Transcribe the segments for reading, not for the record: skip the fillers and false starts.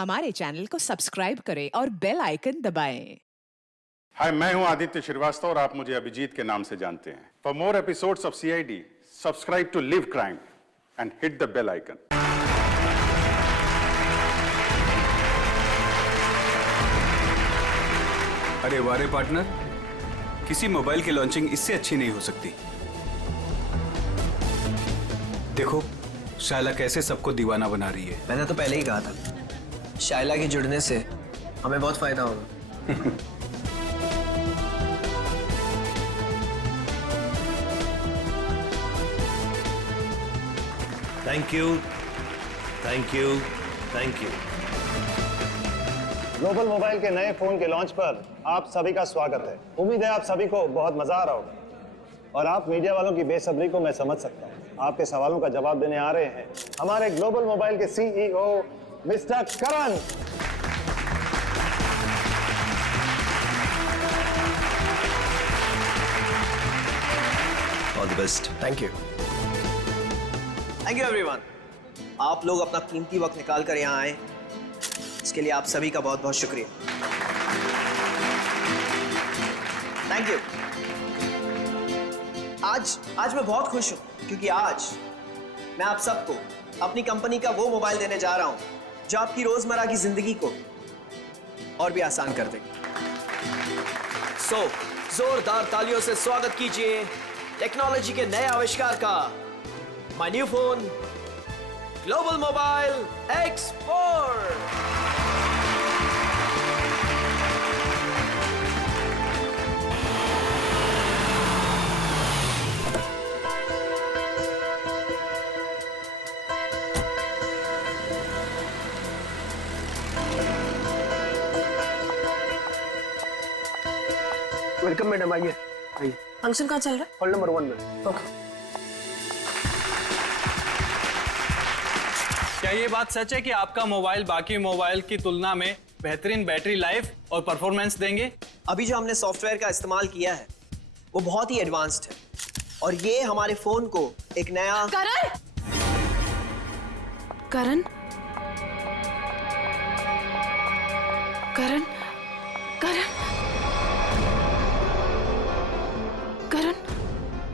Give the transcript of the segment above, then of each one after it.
हमारे चैनल को सब्सक्राइब करें और बेल आइकन दबाएं। हाय, मैं हूं आदित्य श्रीवास्तव और आप मुझे अभिजीत के नाम से जानते हैं। For more episodes of CID, subscribe to live crime and hit the bell icon. अरे वारे पार्टनर, किसी मोबाइल की लॉन्चिंग इससे अच्छी नहीं हो सकती। देखो शायला कैसे सबको दीवाना बना रही है। मैंने तो पहले ही कहा था, शायला के जुड़ने से हमें बहुत फायदा होगा। Thank you, thank you, thank you. Global mobile के नए फोन के लॉन्च पर आप सभी का स्वागत है। उम्मीद है आप सभी को बहुत मजा आ रहा होगा और आप मीडिया वालों की बेसब्री को मैं समझ सकता हूँ। आपके सवालों का जवाब देने आ रहे हैं हमारे ग्लोबल मोबाइल के CEO mister Karan. All the best. Thank you everyone. आप लोग अपना कीमती वक्त निकाल कर यहाँ आए, इसके लिए आप सभी का बहुत बहुत शुक्रिया। Thank you. आज मैं बहुत खुश हूं क्योंकि आज मैं आप सबको अपनी कंपनी का वो मोबाइल देने जा रहा हूं जो आपकी रोजमर्रा की जिंदगी को और भी आसान कर देगा। सो जोरदार तालियों से स्वागत कीजिए टेक्नोलॉजी के नए आविष्कार का, my new phone global mobile X4। Welcome madam, आइए आइए। फंक्शन कहाँ चल रहा है? हॉल नंबर 1 में। ओके। क्या ये बात सच है कि आपका मोबाइल बाकी मोबाइल की तुलना में बेहतरीन बैटरी लाइफ और परफॉर्मेंस देंगे? अभी जो हमने सॉफ्टवेयर का इस्तेमाल किया है वो बहुत ही एडवांस्ड है और ये हमारे फोन को एक नया करण करण करण करण करण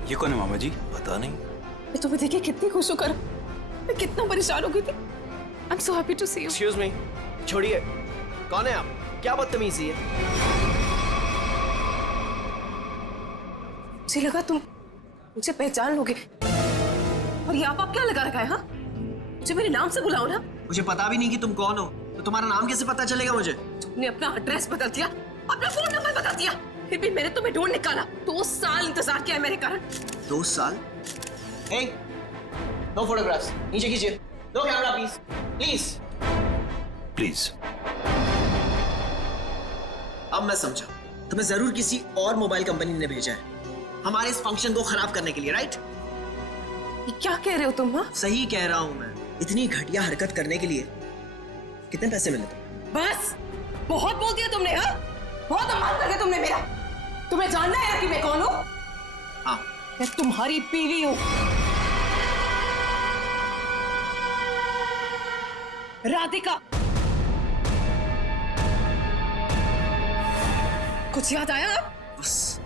ये कौन है मामा जी? पता नहीं। मैं तुम्हें देखिए कितनी खुश हूँ करण। मैं कितना परेशान हो गई थी। I am so happy to see you. Excuse me, छोड़िए, कौन है आप? क्या बदतमीजी है? मुझे लगा तुम मुझे पहचान लोगे और यहाँ आप क्या लगा रखा है? हाँ, मुझे मेरे नाम से बुलाओ ना। मुझे पता भी नहीं कि तुम कौन हो, तो तुम्हारा नाम कैसे पता चलेगा मुझे? तुमने अपना एड्रेस बदल दिया, अपना फोन नंबर बदल दिया, फिर भी मैंने तुम्हें ढूंढ निकाला। 2 साल इंतजार किया है मेरे कारण। 2 साल? हे, नो फोटोग्राफ्स, नीचे कीजिए। No camera please, please. Please. अब मैं समझा, तुम्हें जरूर किसी और मोबाइल कंपनी ने भेजा है हमारे इस फंक्शन को खराब करने के लिए, राइट? ये क्या कह रहे हो तुम? हाँ, सही कह रहा हूं मैं। इतनी घटिया हरकत करने के लिए कितने पैसे मिले थे? बस बहुत बोल दिया तुमने। हाँ, बहुत अपमान कर दिया तुमने मेरा। तुम्हें जानना है कि मैं कौन हूँ? हाँ। मैं तुम्हारी बीवी हूँ, राधिका। कुछ याद आया? बस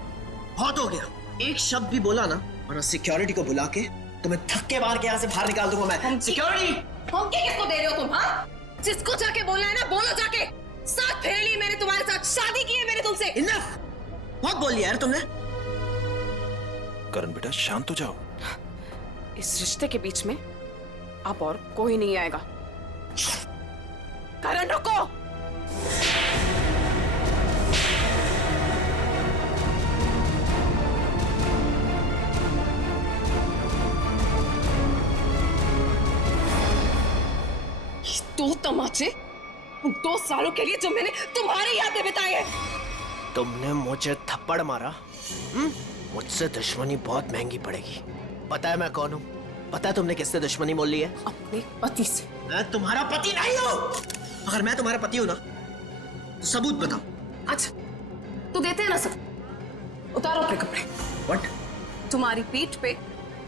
बहुत हो गया। एक शब्द भी बोला ना, वरना सिक्योरिटी को बुला के तुम्हें धक्के मार के यहाँ से बाहर निकाल दूंगा मैं। सिक्योरिटी! धमकी किसको दे रहे हो तुम? हाँ, जिसको जाके बोलना है ना बोलो जाके। साथ फेर ली मैंने तुम्हारे साथ, शादी की है मैंने तुमसे। इनफ! बहुत बोल लिया यार तुमने। करण बेटा शांत हो जाओ। इस रिश्ते के बीच में अब और कोई नहीं आएगा। करण रुको। दो तमाचे उन 2 सालों के लिए जो मैंने तुम्हारी याद में बिताए हैं। तुमने मुझे थप्पड़ मारा। मुझसे दुश्मनी बहुत महंगी पड़ेगी। पता है मैं कौन हूँ? पता है तुमने किससे दुश्मनी मोल ली है? अपने पति से। मैं तुम्हारा पति नहीं हूँ। अगर मैं तुम्हारा पति हूँ ना, तो सबूत बताओ। अच्छा, तो देते हैं ना सब। उतारो अपने कपड़े। व्हाट? तुम्हारी पीठ पे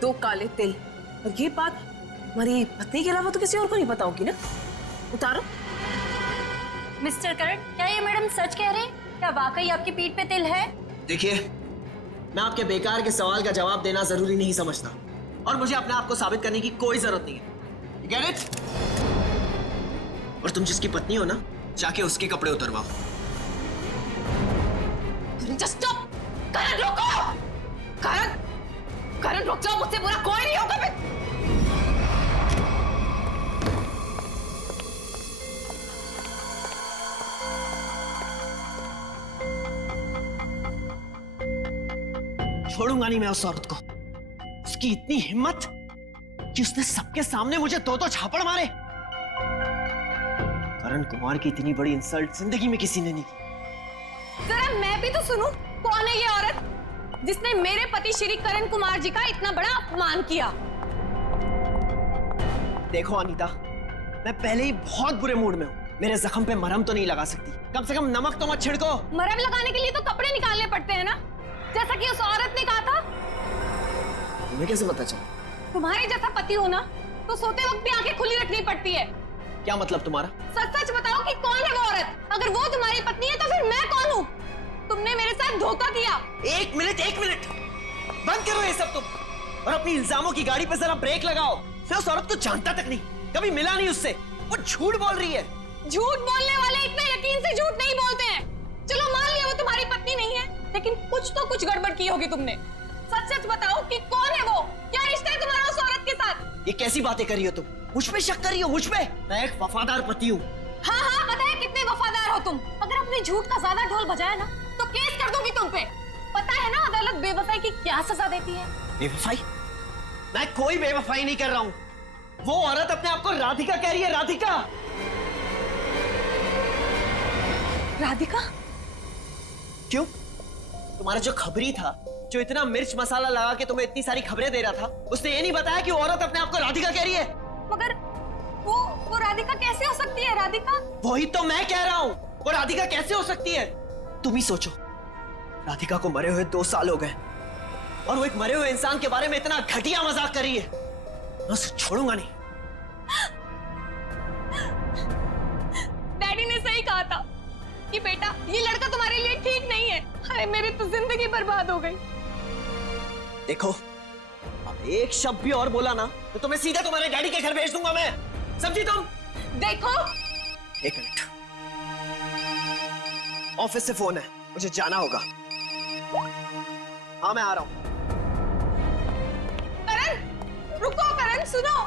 2 काले तिल, और ये बात हमारी पत्नी के अलावा तो किसी और को नहीं पता होगी ना। उतारो। मिस्टर करण, क्या ये मैडम सच कह रहे हैं? क्या वाकई आपकी पीठ पे तिल है? देखिए, मैं आपके बेकार के सवाल का जवाब देना जरूरी नहीं समझता और मुझे अपने आप को साबित करने की कोई जरूरत नहीं है। You get it? और तुम जिसकी पत्नी हो ना, जाके उसके कपड़े उतरवाओ। Just stop! करण रोको! करण रुक जाओ, मुझसे बुरा कोई नहीं होगा फिर। छोड़ूंगा नहीं मैं उस औरत को। उसकी इतनी हिम्मत कि उसने सबके सामने मुझे दो झापड़ मारे। करण कुमार की इतनी बड़ी इंसल्ट जिंदगी में किसी ने नहीं की। जरा मैं भी तो सुनूं, कौन है ये औरत जिसने मेरे पति श्री करण कुमार जी का इतना बड़ा अपमान किया? देखो अनीता, मैं पहले ही बहुत बुरे मूड में हूँ। मेरे जख्म पे मरहम तो नहीं लगा सकती, कम से कम नमक तो मत छिड़को। मरहम लगाने के लिए तो कपड़े निकालने पड़ते हैं ना, जैसा कि उस औरत ने कहा था। तुम्हें कैसे पता चला? तुम्हारे जैसा पति हो ना, तो सोते वक्त भी आंखें खुली रखनी पड़ती है। क्या मतलब तुम्हारा? सच सच बताओ कि कौन है वो औरत? अगर वो तुम्हारी पत्नी है तो फिर मैं कौन हूँ? तुमने मेरे साथ धोखा किया। एक मिनट बंद करो ये सब तुम, और अपनी इल्जामों की गाड़ी पे जरा ब्रेक लगाओ। मैं उस औरत को जानता तक नहीं, कभी मिला नहीं उससे। वो झूठ बोल रही है। झूठ बोलने वाले इतने यकीन से झूठ नहीं बोलते हैं। चलो मान लिया वो तुम्हारी पत्नी नहीं है, लेकिन कुछ गड़बड़ की होगी तुमने। सच सच बताओ कि कौन है वो? क्या रिश्ता है तुम्हारा उस औरत के साथ? ये कैसी बातें कर रही हो तुम? मुझ पे शक कर रही हो? मुझ पे? मैं एक वफादार पति हूँ। हाँ पता है कितने वफादार हो तुम। अगर अपने झूठ का ज्यादा ढोल बजाया ना तो केस कर दूंगी तुम पे। पता है ना अदालत बेवफाई की क्या सजा देती है? बेवफाई? मैं कोई बेवफाई नहीं कर रहा हूँ। वो औरत अपने आप को राधिका कह रही है। राधिका? राधिका? क्यों? तुम्हारा जो खबरी था, जो इतना मिर्च मसाला लगा के तुम्हें इतनी सारी खबरें दे रहा था, उसने ये नहीं बताया कि वो औरत अपने आप को राधिका कह रही है। मगर वो राधिका कैसे हो सकती है? राधिका? वही तो मैं कह रहा हूँ, वो राधिका कैसे हो सकती है? तुम ही सोचो, राधिका को मरे हुए 2 साल हो गए और वो एक मरे हुए इंसान के बारे में इतना घटिया मजाक कर रही है। मैं उसे छोड़ूंगा नहीं। डैडी ने सही कहा था कि बेटा ये लड़का तुम्हारे लिए ठीक नहीं है। हाय मेरी तो जिंदगी बर्बाद हो गई। देखो, अब एक शब्द भी और बोला ना तो तुम्हें सीधा तुम्हारे डैडी के घर भेज दूंगा मैं। समझी तुम? देखो, एक मिनट, ऑफिस से फोन है, मुझे जाना होगा। हाँ मैं आ रहा हूं। करण रुको, करण सुनो,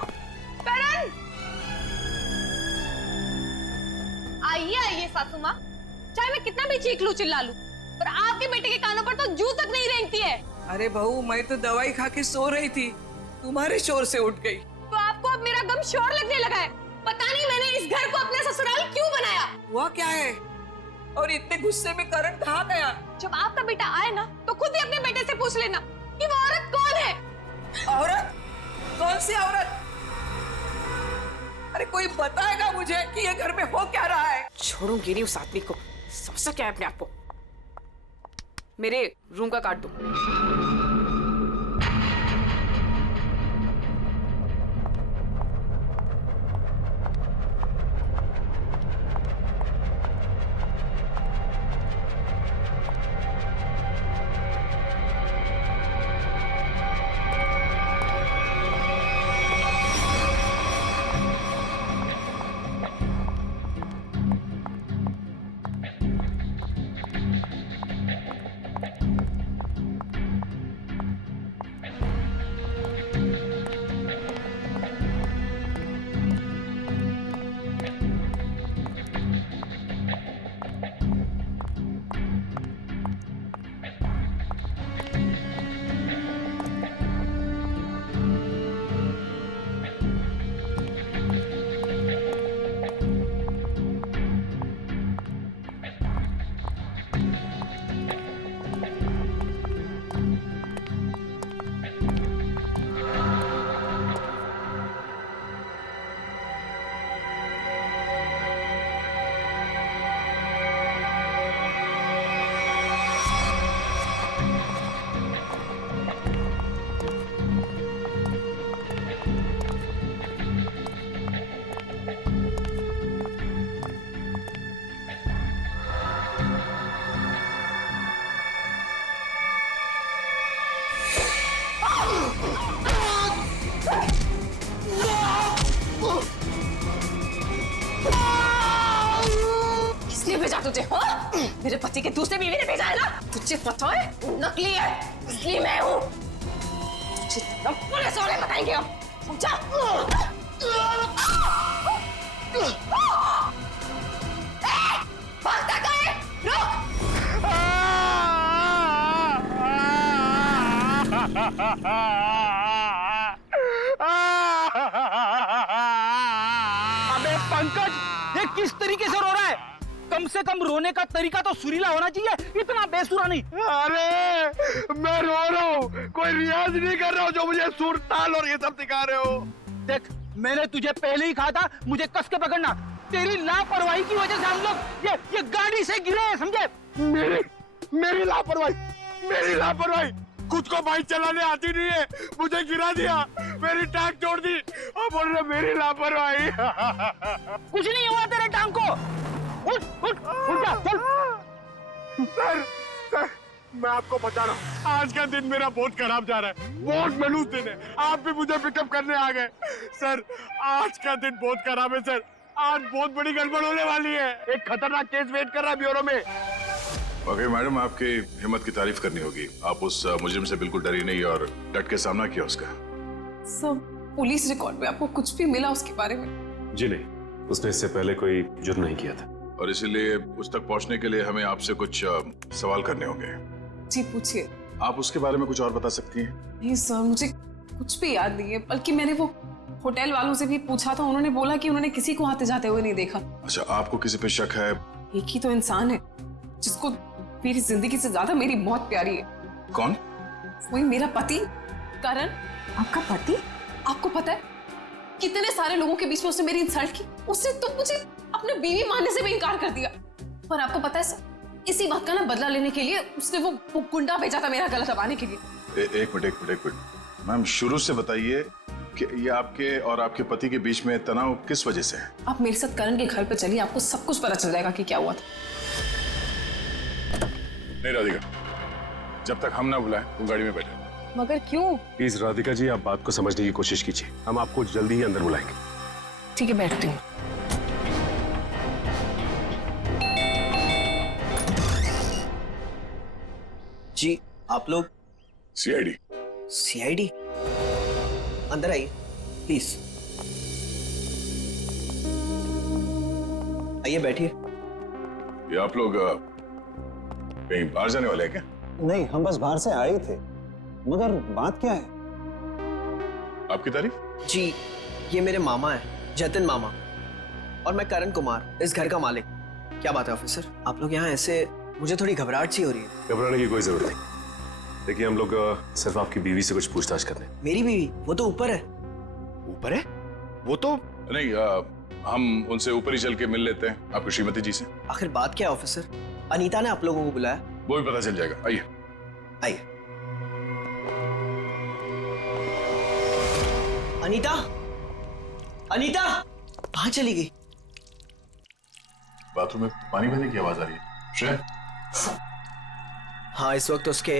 करण। आइए सासू माँ, चाहे मैं कितना भी चीख लूं चिल्ला लूं, पर आपके बेटे के कानों पर तो जू तक नहीं रेंगती है। अरे बहू, मैं तो दवाई खा के सो रही थी, तुम्हारे शोर से उठ गई। तो आपको अब मेरा गम शोर लगने लगा है। पता नहीं मैंने इस घर को अपना ससुराल क्यों बनाया। हुआ क्या है? और इतने गुस्से में करण कहाँ गया? जब आपका बेटा आए ना तो खुद ही अपने बेटे से पूछ लेना कि वो औरत कौन है। औरत? कौन सी औरत? अरे कोई बताएगा मुझे कि ये घर में हो क्या रहा है? छोड़ूंगी नहीं उस आदमी को। समझता क्या है अपने आप को? मेरे रूम का काट दो। तुझे? हाँ? मेरे पति के दूसरे बीवी ने भेजा है ना? तुझे पता है नकली है, इसलिए मैं हूँ। तुझे पुलिस वाले बताएंगे हम, समझा? भागता कहाँ है? रुक! अबे पंकज, ये किस तरीके से रो रहा है? कम से कम रोने का तरीका तो सुरीला होना चाहिए, इतना बेसुरा नहीं। अरे मैं रो रहा हूँ, कोई रियाज नहीं कर रहा हूँ जो मुझे सुर ताल और ये सब सिखा रहे हो। देख, मैंने तुझे पहले ही कहा था मुझे कस के पकड़ना। तेरी लापरवाही की वजह से हम लोग ये गाड़ी से गिरे हैं, समझे? मेरी लापरवाही खुद को बाइक चलाने आती नहीं है, मुझे गिरा दिया, मेरी टांग तोड़ दी और बोल रहे मेरी लापरवाही। कुछ नहीं हुआ तेरे टांग को। उठ जा, चल। सर, मैं आपको बता रहा हूँ, आज का दिन मेरा बहुत खराब जा रहा है, बहुत मनूस दिन है। आप भी मुझे पिकअप करने आ गए। सर, आज का दिन बहुत खराब है सर, आज बहुत बड़ी गड़बड़ होने वाली है। एक खतरनाक केस वेट कर रहा है ब्यूरो में। वाकई मैडम, आपकी हिम्मत की तारीफ करनी होगी। आप उस मुजरिम से बिल्कुल डरी नहीं और डट के सामना किया उसका। सब पुलिस रिकॉर्ड में आपको कुछ भी मिला उसके बारे में? जी नहीं, उसने इससे पहले कोई जुर्म नहीं किया था। और इसीलिए उस तक पहुंचने के लिए हमें आपसे कुछ सवाल करने होंगे। जी पूछिए। आप उसके बारे में कुछ और बता सकती हैं? नहीं सर, मुझे कुछ भी याद नहीं है, बल्कि मैंने वो होटल वालों से भी पूछा था, उन्होंने बोला कि उन्होंने किसी को आते जाते हुए नहीं देखा। अच्छा, आपको किसी पे शक है? एक ही तो इंसान है जिसको मेरी जिंदगी से ज्यादा मेरी मौत प्यारी है। कौन? वही मेरा पति करण। आपका पति? आपको पता है कितने सारे लोगों के बीच में उसने मेरी इंसल्ट की। उसने तो मुझे अपने बीवी मानने से भी इनकार कर दिया। पर आपको पता है सर, इसी बात का ना बदला लेने के लिए उसने वो गुंडा भेजा था मेरा गला दबाने के लिए। एक मिनट मैम, शुरू से बताइए कि ये आपके और आपके पति के बीच में तनाव किस वजह से है? आप मेरे साथ करण के घर पे चलिए, आपको सब कुछ पता चल जाएगा कि क्या हुआ था। नहीं राधिका, जब तक हम ना बुलाएं तुम गाड़ी में बैठे। मगर क्यों? प्लीज राधिका जी, आप बात को समझने की कोशिश कीजिए, हम आपको जल्दी ही अंदर बुलाएंगे। ठीक है, बैठती हूँ। जी, आप लोग? सीआईडी। अंदर आइए प्लीज। आइए बैठिए। ये आप लोग कहीं बाहर जाने वाले हैं क्या? नहीं, हम बस बाहर से आए ही थे, मगर बात क्या है? आपकी तारीफ? जी, ये मेरे मामा है, जतिन मामा, और मैं करण कुमार, इस घर का मालिक। क्या बात है ऑफिसर, आप लोग यहाँ ऐसे? मुझे थोड़ी घबराहट सी हो रही है। घबराने की कोई जरूरत नहीं। देखिए, हम लोग सिर्फ आपकी बीवी से कुछ पूछताछ कर रहे हैं। मेरी बीवी? वो तो ऊपर है। ऊपर है? वो तो नहीं, हम उनसे ऊपर ही चल के मिल लेते हैं, आपकी श्रीमती जी से। आखिर बात क्या है ऑफिसर? अनीता ने आप लोगों को बुलाया? वो भी पता चल जाएगा, आइए। आइए। अनीता, अनीता कहाँ चली गई? बाथरूम में पानी बहने की आवाज आ रही है। श्रेया? हाँ, इस वक्त उसके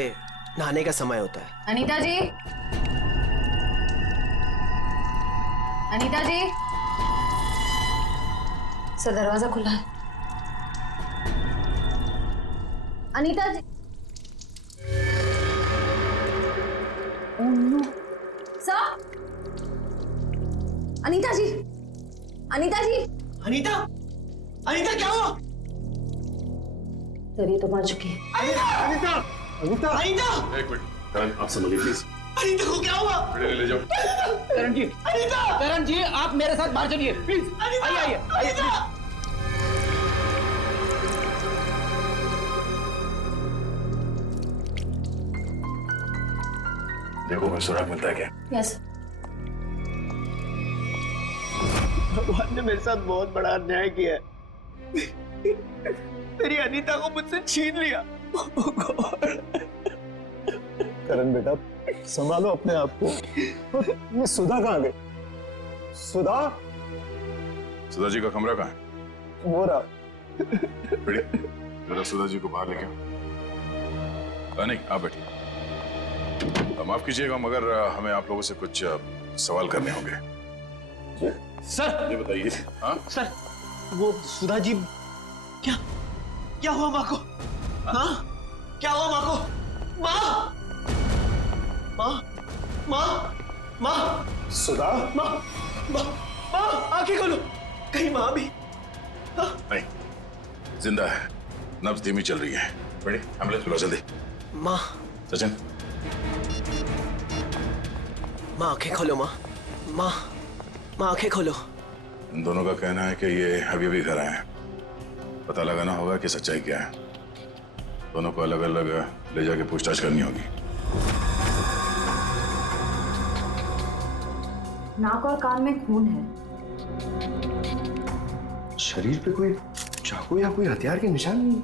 नहाने का समय होता है। अनीता जी, अनीता जी। सर, दरवाजा खुला है। Anita ji. Oh no. Sir, Anita ji, Anita ji. Anita, Anita क्या हुआ? सर, ये तो मर चुकी है। अनीता, अनीता, अनीता। एक मिनट, करण, आप संभलिए प्लीज। अनीता को क्या हुआ? ले जाओ। करण जी, अनीता, करण जी, आप मेरे साथ बाहर चलिए प्लीज। आइए आइए आइए। देखो मैं सुराग मिलता है क्या? यस। भगवान ने मेरे साथ बहुत बड़ा अन्याय किया है। मेरी अनीता को मुझसे छीन लिया। करण बेटा, संभालो अपने आप को। ये सुधा कहाँ गई? सुधा? सुधा जी का कमरा कहाँ है? वो रहा। जरा सुधा जी को बाहर लेके आओ। नहीं, आप बैठिए। माफ कीजिएगा, मगर हमें आप लोगों से कुछ सवाल करने होंगे। सर, ये बताइए। हाँ सर, वो सुधा जी क्या? क्या हुआ माँ को? हाँ, क्या हुआ माँ को? माँ, माँ, माँ, माँ, सुधा, माँ, माँ, माँ, आंखें खोलो। कहीं माँ भी? नहीं, जिंदा है, नब्ज धीमी चल रही है। रेडी? एम्बुलेंस बुलाओ जल्दी। माँ, सचिन, माँ आंखें खोलो। माँ, माँ, माँ आंखें खोलो। इन दोनों का कहना है कि ये अभी भी घर आए हैं। पता लगाना होगा कि सच्चाई क्या है। दोनों को अलग अलग ले जाके पूछताछ करनी होगी। नाक और कान में खून है। शरीर पे कोई चाकू या कोई हथियार के निशान नहीं।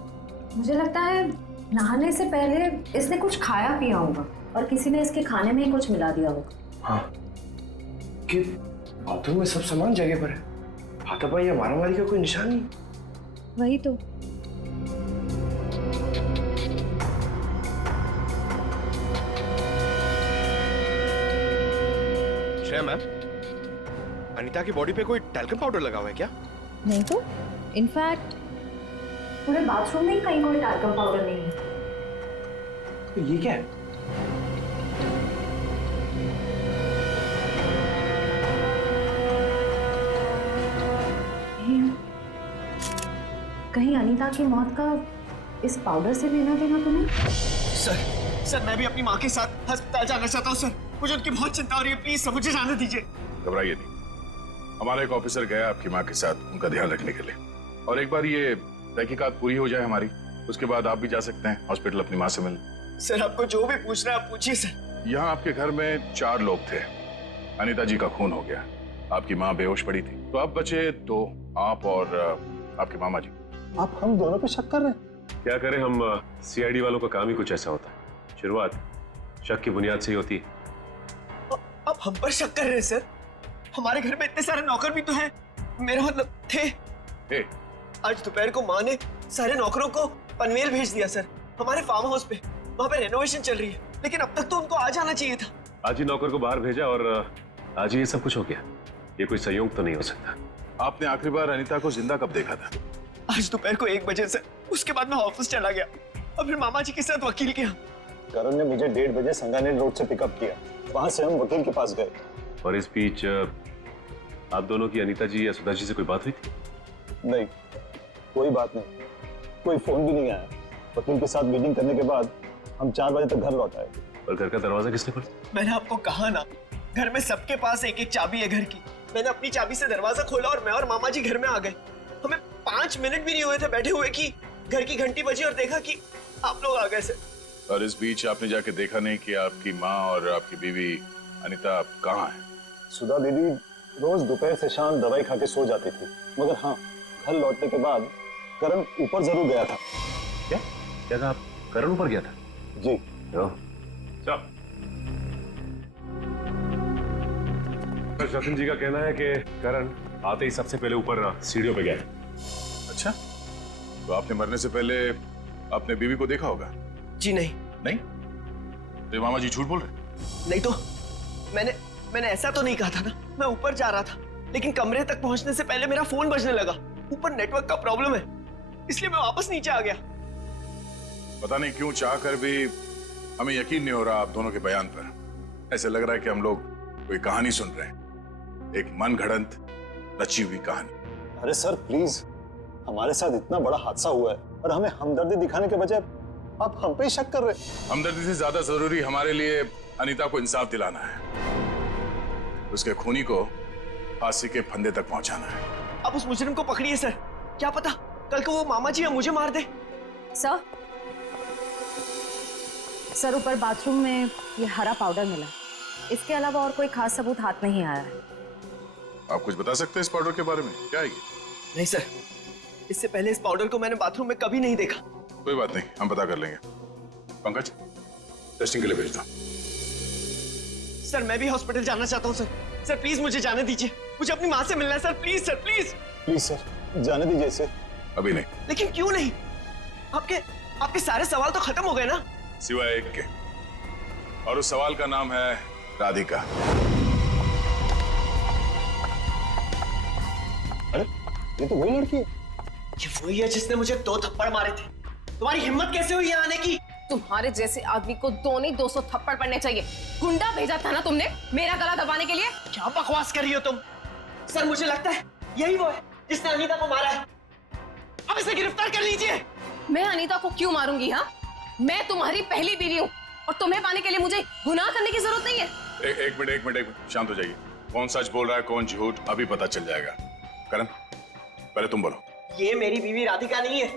मुझे लगता है नहाने से पहले इसने कुछ खाया पिया होगा और किसी ने इसके खाने में ही कुछ मिला दिया होगा। हाँ, कि बाथरूम में सब सामान जगह पर है, हाथापाई या मारामारी का कोई निशान नहीं। वही तो। श्रेया मैम, अनीता की बॉडी पे कोई टैल्कम पाउडर लगा हुआ है क्या? नहीं तो, इनफैक्ट पूरे बाथरूम में ही कहीं कोई टैल्कम पाउडर नहीं है। तो ये क्या है? कहीं अनीता की मौत का इस पाउडर से लेना देना तो नहीं? सर, मैं भी अपनी माँ के साथ अस्पताल जाना चाहता हूँ सर। मुझे उनकी बहुत चिंता हो रही है, प्लीज सर मुझे जाने दीजिए। घबराइए नहीं, हमारा एक ऑफिसर गया आपकी माँ के साथ उनका ध्यान रखने के लिए। और एक बार ये तहकीकात पूरी हो जाए हमारी, उसके बाद आप भी जा सकते हैं हॉस्पिटल अपनी माँ से मिलने। सर आपको जो भी पूछना है आप पूछिए सर। यहाँ आपके घर में 4 लोग थे। अनीता जी का खून हो गया, आपकी माँ बेहोश पड़ी थी, तो अब बचे 2, आप और आपके मामा जी। आप हम दोनों पे शक कर रहे हैं? क्या करें हम, सीआईडी वालों का काम ही कुछ ऐसा होता है। शुरुआत शक की बुनियाद से ही होती है। आप हम पर शक कर रहे हैं सर? हमारे घर में इतने सारे नौकर भी तो हैं। मेरा मतलब थे। आज दोपहर को माँ ने सारे नौकरों को पनवेल भेज दिया सर, हमारे फार्म हाउस पे। वहाँ पे रेनोवेशन चल रही है, लेकिन अब तक तो उनको आ जाना चाहिए था। आज ही नौकर को बाहर भेजा और आज ही ये सब कुछ हो गया। ये कोई संयोग तो नहीं हो सकता। आपने आखिरी बार अनीता को जिंदा कब देखा था? आज दोपहर को 1 बजे से। उसके बाद मैं ऑफिस चला गया और फिर मामा जी के साथ वकील के यहाँ। करण ने मुझे 1:30 बजे संगानेर रोड से पिकअप किया, वहां से हम वकील के पास गए। और इस बीच आप दोनों की अनीता जी या सुधा जी से कोई बात हुई थी? नहीं, कोई बात नहीं, कोई फोन भी नहीं आया। वकील के साथ मीटिंग करने के बाद हम 4 बजे तक घर लौट आए। और घर का दरवाजा किसने खोला? मैंने आपको कहा ना, घर में सबके पास एक एक चाबी है घर की। मैंने अपनी चाबी से दरवाजा खोला और मैं और मामा जी घर में आ गए। हमें 5 मिनट भी नहीं हुए थे बैठे हुए कि घर की घंटी बजी और देखा कि आप लोग आ गए सर। और इस बीच आपने जाके देखा नहीं कि आपकी माँ और आपकी बीवी अनीता कहाँ है? सुधा दीदी रोज दोपहर से शाम दवाई खा के सो जाती थी, मगर हाँ, घर लौटने के बाद करण ऊपर जरूर गया था। क्या क्या कहा आप? करण ऊपर गया था? जी। चल, सचिन जी का कहना है कि करण आते ही सबसे पहले ऊपर सीढ़ियों पे गया। अच्छा, तो आपने मरने से पहले अपने बीवी को देखा होगा? जी नहीं। नहीं? तो मामा जी झूठ बोल रहे? नहीं तो मैंने ऐसा तो नहीं कहा था ना। मैं ऊपर जा रहा था, लेकिन कमरे तक पहुंचने से पहले मेरा फोन बजने लगा। ऊपर नेटवर्क का प्रॉब्लम है, इसलिए मैं वापस नीचे आ गया। पता नहीं क्यों चाहकर भी हमें यकीन नहीं हो रहा आप दोनों के बयान पर। ऐसे लग रहा है कि हम लोग कोई कहानी सुन रहे हैं, एक मन घड़ंत रची हुई कहानी। अरे सर प्लीज, हमारे साथ इतना बड़ा हादसा हुआ है और हमें हमदर्दी दिखाने के बजाय आप हम पे ही शक कर रहे। हमदर्दी से ज्यादा जरूरी हमारे लिए अनीता को इंसाफ दिलाना है, उसके खूनी को फांसी के फंदे तक पहुंचाना है। अब उस मुजरिम को पकड़िए सर, क्या पता कल को वो मामा जी या मुझे मार दे। सर ऊपर बाथरूम में ये हरा पाउडर मिला, इसके अलावा और कोई खास सबूत हाथ नहीं आया है। आप कुछ बता सकते हैं इस पाउडर के बारे में? क्या है ये? नहीं सर, इससे पहले इस पाउडर को मैंने बाथरूम में कभी नहीं देखा। कोई बात नहीं, हम पता कर लेंगे। पंकज, टेस्टिंग के लिए भेज दो। सर मैं भी हॉस्पिटल जाना चाहता हूँ सर। सर प्लीज मुझे जाने दीजिए, मुझे अपनी माँ से मिलना है sir. Please sir, please please sir, जाने दीजिए इसे। अभी नहीं। लेकिन क्यों नहीं? आपके सारे सवाल तो खत्म हो गए ना, सिवाय एक के, और उस सवाल का नाम है राधिका। अरे ये तो वही लड़की है। ये वही है जिसने मुझे 2 थप्पड़ मारे थे। तुम्हारी हिम्मत कैसे हुई यहाँ आने की? तुम्हारे जैसे आदमी को 2 नहीं 200 थप्पड़ पड़ने चाहिए। गुंडा भेजा था ना तुमने मेरा गला दबाने के लिए? क्या बकवास कर रही हो तुम? सर मुझे लगता है यही वो है जिसने अनीता को मारा है। अब इसे गिरफ्तार कर लीजिए। मैं अनीता को क्यों मारूंगी? हाँ, मैं तुम्हारी पहली बीवी हूँ और तुम्हें पाने के लिए मुझे गुनाह करने की जरूरत नहीं है। एक मिनट, शांत हो जाइए। कौन सच बोल रहा है कौन झूठ अभी पता चल जाएगा। करण, पहले तुम बोलो। ये मेरी बीवी राधिका नहीं है,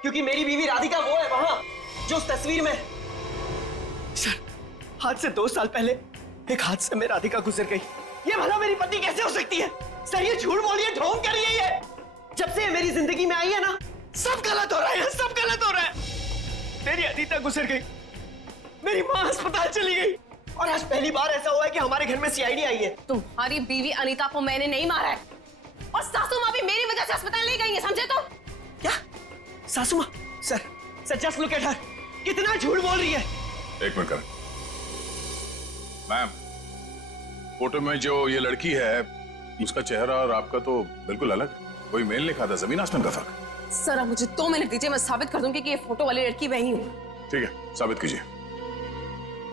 क्योंकि मेरी बीवी राधिका वो है वहां जो उस तस्वीर में। सर, आज से 2 साल पहले एक हादसे में राधिका गुजर गई। ये भला मेरी पत्नी कैसे हो सकती है? सर ये झूठ बोल रही है, ढोंग कर रही है ये। जब से ये मेरी जिंदगी में आई है ना, सब गलत हो रहा है, सब गलत हो रहा है। मेरी अनीता गुजर गई, मेरी माँ अस्पताल चली गई, और आज पहली बार ऐसा हुआ है कि हमारे घर में सीआईडी आई है। तुम्हारी बीवी अनीता को मैंने नहीं मारा है, और सासू माँ भी मेरी वजह से अस्पताल ले गई है, समझे तुम? क्या? सासू माँ? Sir just look at her, कितना झूठ बोल रही है। एक मिनट करण। मैम, फोटो में जो ये लड़की है उसका चेहरा और आपका तो बिल्कुल अलग। कोई मेल नहीं खाता, जमीन आसमान का फर्क। सर अब मुझे 2 मिनट दीजिए, मैं साबित कर दूंगी कि ये फोटो वाली लड़की वही हूँ। ठीक है, साबित कीजिए।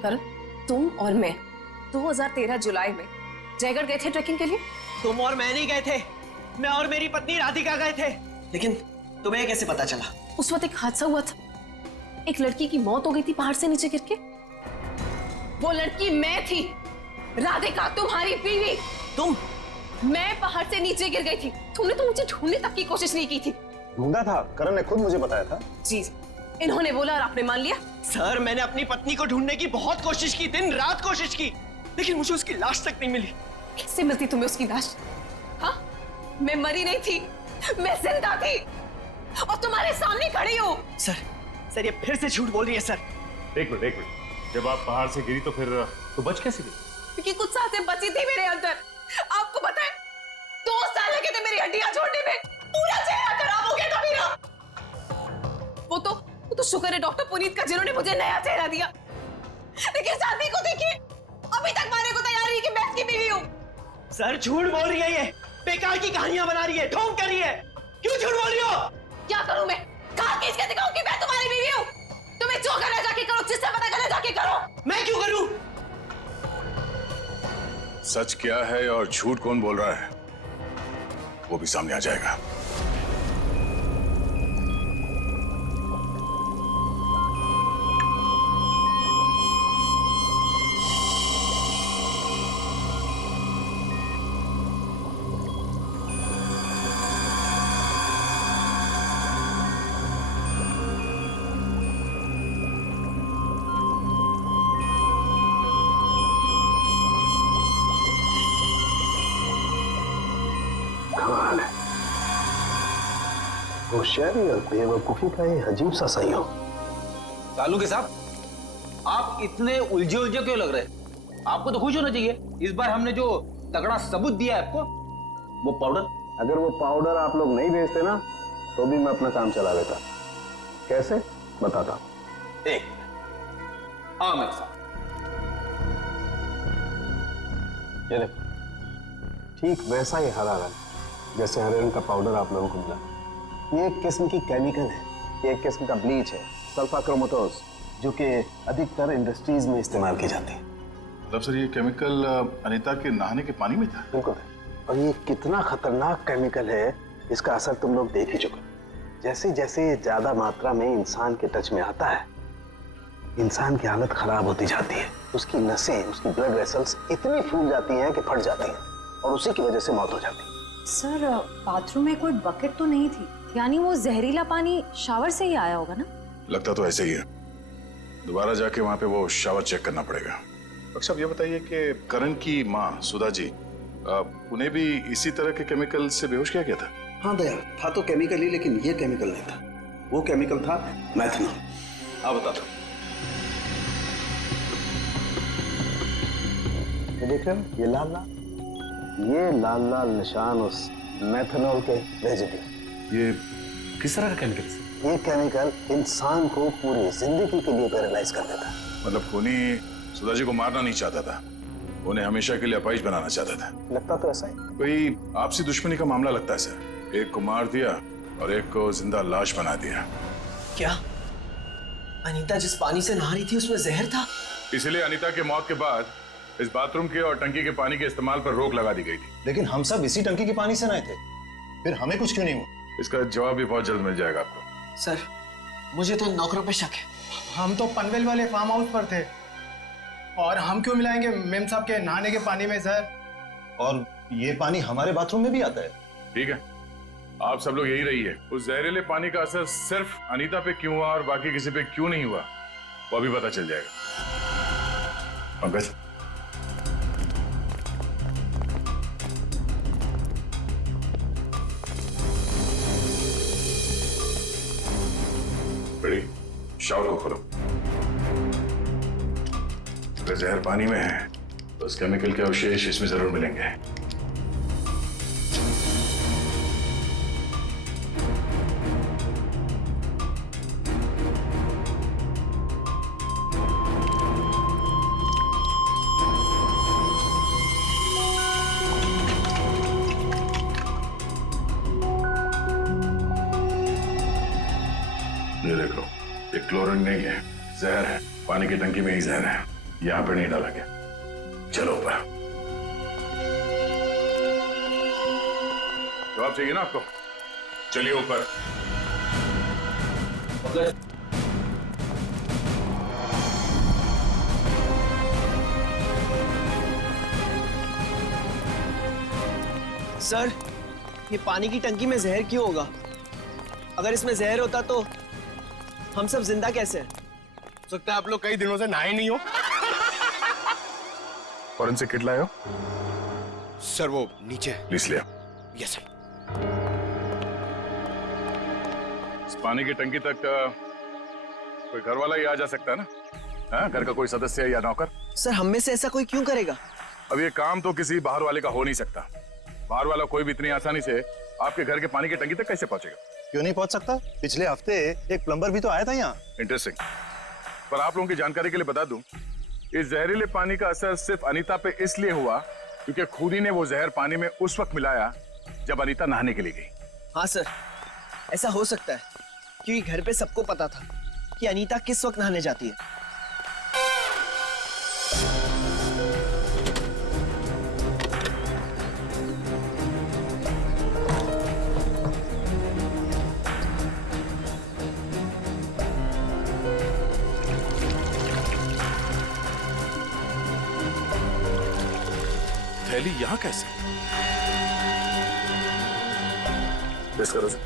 करण, तुम और मैं 2013 जुलाई में जयगढ़ गए थे ट्रैकिंग के लिए। तुम और मैं नहीं गए थे, मैं और मेरी पत्नी राधिका गए थे। लेकिन तुम्हें कैसे पता चला? उस वक्त एक हादसा हुआ था, एक लड़की की मौत हो गई थी पहाड़ से नीचे गिर के। वो लड़की मैं थी, राधिका तुम्हारी बीवी। तुम? मैं पहाड़ से नीचे गिर गई थी, तुमने तो मुझे ढूंढने तक की कोशिश नहीं की थी। ढूंढा था, करण ने खुद मुझे बताया था। जी, इन्होंने बोला और आपने मान लिया। सर मैंने अपनी पत्नी को ढूंढने की बहुत कोशिश की, दिन रात कोशिश की, लेकिन मुझे उसकी लाश तक नहीं मिली। कैसे मिलती तुम्हें उसकी लाश? हाँ, मैं मरी नहीं थी, मैं जिंदा थी और तुम्हारे सामने खड़ी हूँ। सर ये फिर से झूठ बोल रही है सर। एक मिनट, जब आप पहाड़ से गिरी तो फिर तो बच कैसे गई? क्योंकि कुछ सांसें बची थी मेरे अंदर। आपको पता है 2 साल लगे थे मेरी हड्डियां छोड़ने में, पूरा चेहरा खराब हो गया था मेरा। वो तो शुक्र है डॉक्टर पुनीत का जिन्होंने मुझे नया चेहरा दिया, लेकिन शादी को देखिए अभी तक मारने को तैयार नहीं कि मैं इसकी बीवी हूँ। सर झूठ बोल रही है, ये बेकार की कहानियां बना रही है, ढोंग कर रही है। क्यों झूठ बोल रही हो? क्या करूं मैं? खा के इसके दिखाऊं कि मैं तुम्हारी बीवी हूँ? तुम्हें जो करना जाके करो, जिससे पता करना जाके करो। मैं क्यों करूं? सच क्या है और झूठ कौन बोल रहा है वो भी सामने आ जाएगा। होशियारी और बेवकूफी का ये अजीब सा संयोग। कालू के साहब, आप इतने उलझे क्यों लग रहे? आपको तो खुश होना चाहिए, इस बार हमने जो तगड़ा सबूत दिया है आपको, वो पाउडर। अगर वो पाउडर आप लोग नहीं भेजते ना तो भी मैं अपना काम चला लेता। कैसे बताता हूं। एक हाँ मेरे साथ। ये देखो, ठीक वैसा ही हरा रंग जैसे हरे रंग का पाउडर आप लोगों को मिला। ये एक किस्म की केमिकल है, ये एक किस्म का ब्लीच है, सल्फा क्रोमेटोज, जो कि अधिकतर इंडस्ट्रीज में इस्तेमाल की जाती है। मतलब सर ये केमिकल अनीता के नहाने के पानी में था? बिल्कुल। और ये कितना खतरनाक केमिकल है इसका असर तुम लोग देख ही चुके। जैसे जैसे ज्यादा मात्रा में इंसान के टच में आता है, इंसान की हालत खराब होती जाती है। उसकी नसें, उसकी ब्लड वेसल्स इतनी फूल जाती हैं कि फट जाती हैं और उसी की वजह से मौत हो जाती है। सर बाथरूम में कोई बकेट तो नहीं थी, यानी वो जहरीला पानी शावर से ही आया होगा ना? लगता तो ऐसे ही है। दोबारा जाके वहां पे वो शावर चेक करना पड़ेगा। डॉक्टर साहब ये बताइए कि करण की माँ सुधा जी, उन्हें भी इसी तरह के केमिकल से बेहोश किया गया था? हाँ दया, था तो केमिकल ही, लेकिन ये केमिकल नहीं था। वो केमिकल था मैथनॉल। हाँ बता दो। ये देख रहे हो, ये लाल लाल निशान उस मैथनॉल के रेजिड्यू। ये किस तरह का केमिकल है? ये केमिकल इंसान को पूरी जिंदगी के लिए पैरालाइज कर देता है। मतलब खूनी सुधा जी को मारना नहीं चाहता था, उन्हें हमेशा के लिए अपाहिज बनाना चाहता था। लगता तो ऐसा ही। कोई आपसी दुश्मनी का मामला लगता है सर। एक को मार दिया और एक को जिंदा लाश बना दिया। क्या अनीता जिस पानी से नहा रही थी उसमें जहर था? इसलिए अनीता के मौत के बाद इस बाथरूम के और टंकी के पानी के इस्तेमाल पर रोक लगा दी गई थी। लेकिन हम सब इसी टंकी के पानी से नहाए थे, फिर हमें कुछ क्यों नहीं हुआ? इसका जवाब भी बहुत जल्द मिल जाएगा आपको। सर मुझे तो नौकरों पे शक है। हम तो पनवेल वाले फार्म हाउस पर थे, और हम क्यों मिलाएंगे मेम साहब के नहाने के पानी में सर? और ये पानी हमारे बाथरूम में भी आता है। ठीक है, आप सब लोग यही रहिए। उस जहरीले पानी का असर सिर्फ अनीता पे क्यों हुआ और बाकी किसी पे क्यों नहीं हुआ, वो अभी पता चल जाएगा। पंकज, बड़ी शावर को खोलो। अगर जहर पानी में है तो उस केमिकल के अवशेष इसमें जरूर मिलेंगे। ये देखो, ये क्लोरीन नहीं है, जहर है। पानी की टंकी में ही जहर है, यहाँ पर नहीं डाला गया। चलो ऊपर। जवाब चाहिए ना आपको? चलिए ऊपर। सर ये पानी की टंकी में जहर क्यों होगा? अगर इसमें जहर होता तो हम सब जिंदा कैसे? हो सकता है आप लोग कई दिनों से नहाए नहीं हो। फॉरेंसिक किट लाए हो? सर वो नीचे। प्लीज लिया। Yes sir. इस पानी की टंकी तक कोई घर वाला ही आ जा सकता है ना? हाँ, घर का कोई सदस्य या नौकर? सर हम में से ऐसा कोई क्यों करेगा? अब ये काम तो किसी बाहर वाले का हो नहीं सकता। बाहर वाला कोई भी इतनी आसानी से आपके घर के पानी की टंकी तक कैसे पहुंचेगा? क्यों नहीं पहुंच सकता? पिछले हफ्ते एक प्लम्बर भी तो आया था यहाँ। इंटरेस्टिंग। पर आप लोगों की जानकारी के लिए बता दूं, इस जहरीले पानी का असर सिर्फ अनीता पे इसलिए हुआ क्योंकि खुद ही ने वो जहर पानी में उस वक्त मिलाया जब अनीता नहाने के लिए गई। हाँ सर, ऐसा हो सकता है क्योंकि घर पे सबको पता था कि अनीता किस वक्त नहाने जाती है। थैली यहाँ कैसे? टेस्ट करो सर।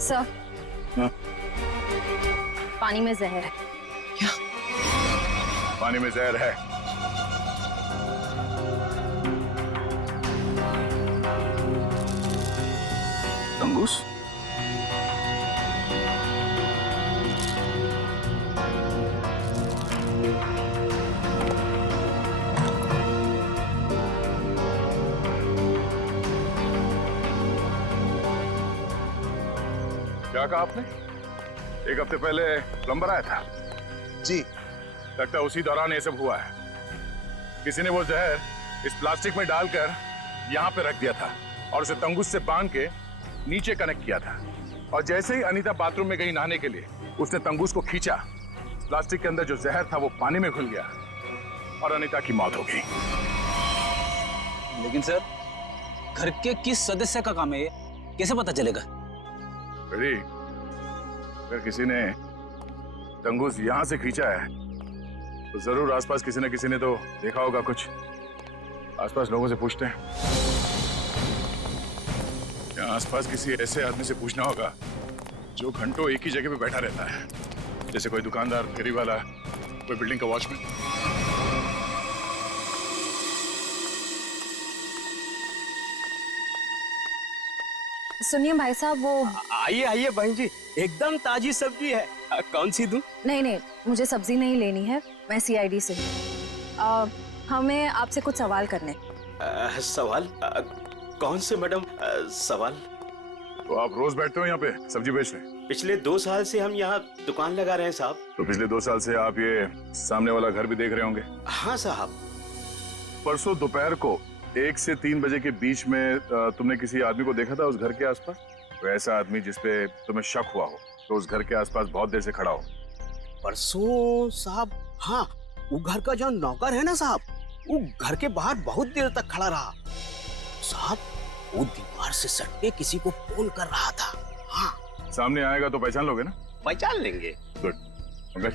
सर हाँ? पानी में जहर है। क्या? पानी में जहर है? तंगूस? क्या कहा आपने? एक हफ्ते पहले प्लम्बर आया था? जी। लगता है उसी दौरान ये सब हुआ है। किसी ने वो जहर इस प्लास्टिक में डालकर यहाँ पे रख दिया था और उसे तंगूस से बांध के नीचे कनेक्ट किया था। और जैसे ही अनीता बाथरूम में गई नहाने के लिए, उसने तंगूस को खींचा। प्लास्टिक के अंदर जो जहर था वो पानी में घुल गया और अनीता की मौत हो गई। लेकिन सर, घर के किस सदस्य का काम है ये? कैसे पता चलेगा? बेटी, अगर किसी ने तंगूस यहां से खींचा है तो जरूर आसपास किसी न किसी ने तो देखा होगा कुछ। आसपास लोगों से पूछते हैं। क्या आसपास किसी ऐसे आदमी से पूछना होगा जो घंटों एक ही जगह पे बैठा रहता है, जैसे कोई दुकानदार, फेरी वाला, कोई बिल्डिंग का वॉचमैन। सुनिए भाई साहब, वो आइए आइए बहन जी, एकदम ताजी सब्जी है। कौन सी दूं? नहीं, मुझे सब्जी नहीं लेनी है, मैं सीआईडी से हूँ। हमें आपसे कुछ सवाल करने। सवाल? कौन से मैडम सवाल? तो आप रोज बैठते हो यहाँ पे सब्जी बेचने? पिछले 2 साल से हम यहाँ दुकान लगा रहे हैं साहब। तो पिछले 2 साल से आप ये सामने वाला घर भी देख रहे होंगे? हाँ साहब। परसों दोपहर को 1 से 3 बजे के बीच में तुमने किसी आदमी को देखा था उस घर के आसपास? तो ऐसा आदमी जिसपे तुम्हें शक हुआ हो, तो उस घर के आसपास बहुत देर से खड़ा हो। परसों साहब, हाँ, वो घर का जो नौकर है ना साहब, वो घर के बाहर बहुत देर तक खड़ा रहा साहब। वो दीवार से सट के किसी को फोन कर रहा था। हाँ, सामने आएगा तो पहचान लोगे ना? पहचान लेंगे। गुड। पंकज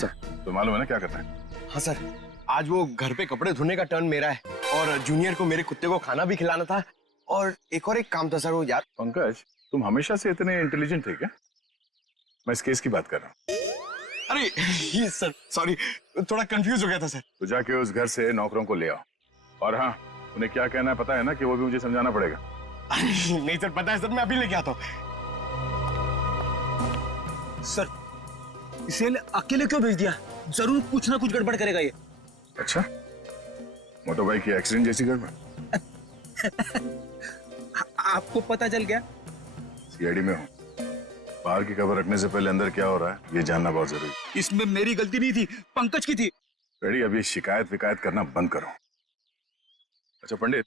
सर, तो मालूम है ना क्या करना है? हाँ सर, आज वो घर पे कपड़े धोने का टर्न मेरा है और जूनियर को मेरे कुत्ते को खाना भी खिलाना था और एक काम था सर वो यार। पंकज, तुम हमेशा से इतने इंटेलिजेंट थे क्या? मैं इस केस की बात कर रहा हूँ। अरे ये सर सॉरी, थोड़ा कंफ्यूज हो गया था सर। तो जाके उस घर से नौकरों को ले आओ। और हाँ, उन्हें क्या कहना है पता है ना, कि वो भी मुझे समझाना पड़ेगा। नहीं सर, पता है सर, मैं अभी लेके आता हूँ। सर, इसे अकेले क्यों भेज दिया? जरूर कुछ ना कुछ गड़बड़ करेगा ये। अच्छा, मोटर बाइक की एक्सीडेंट जैसी गड़बड़? आपको पता चल गया? सीआईडी में हूँ, बाहर की खबर रखने से पहले अंदर क्या हो रहा है ये जानना बहुत जरूरी है। इसमें मेरी गलती नहीं थी, पंकज की थी। रेडी, अभी शिकायत विकायत करना बंद करो। अच्छा पंडित,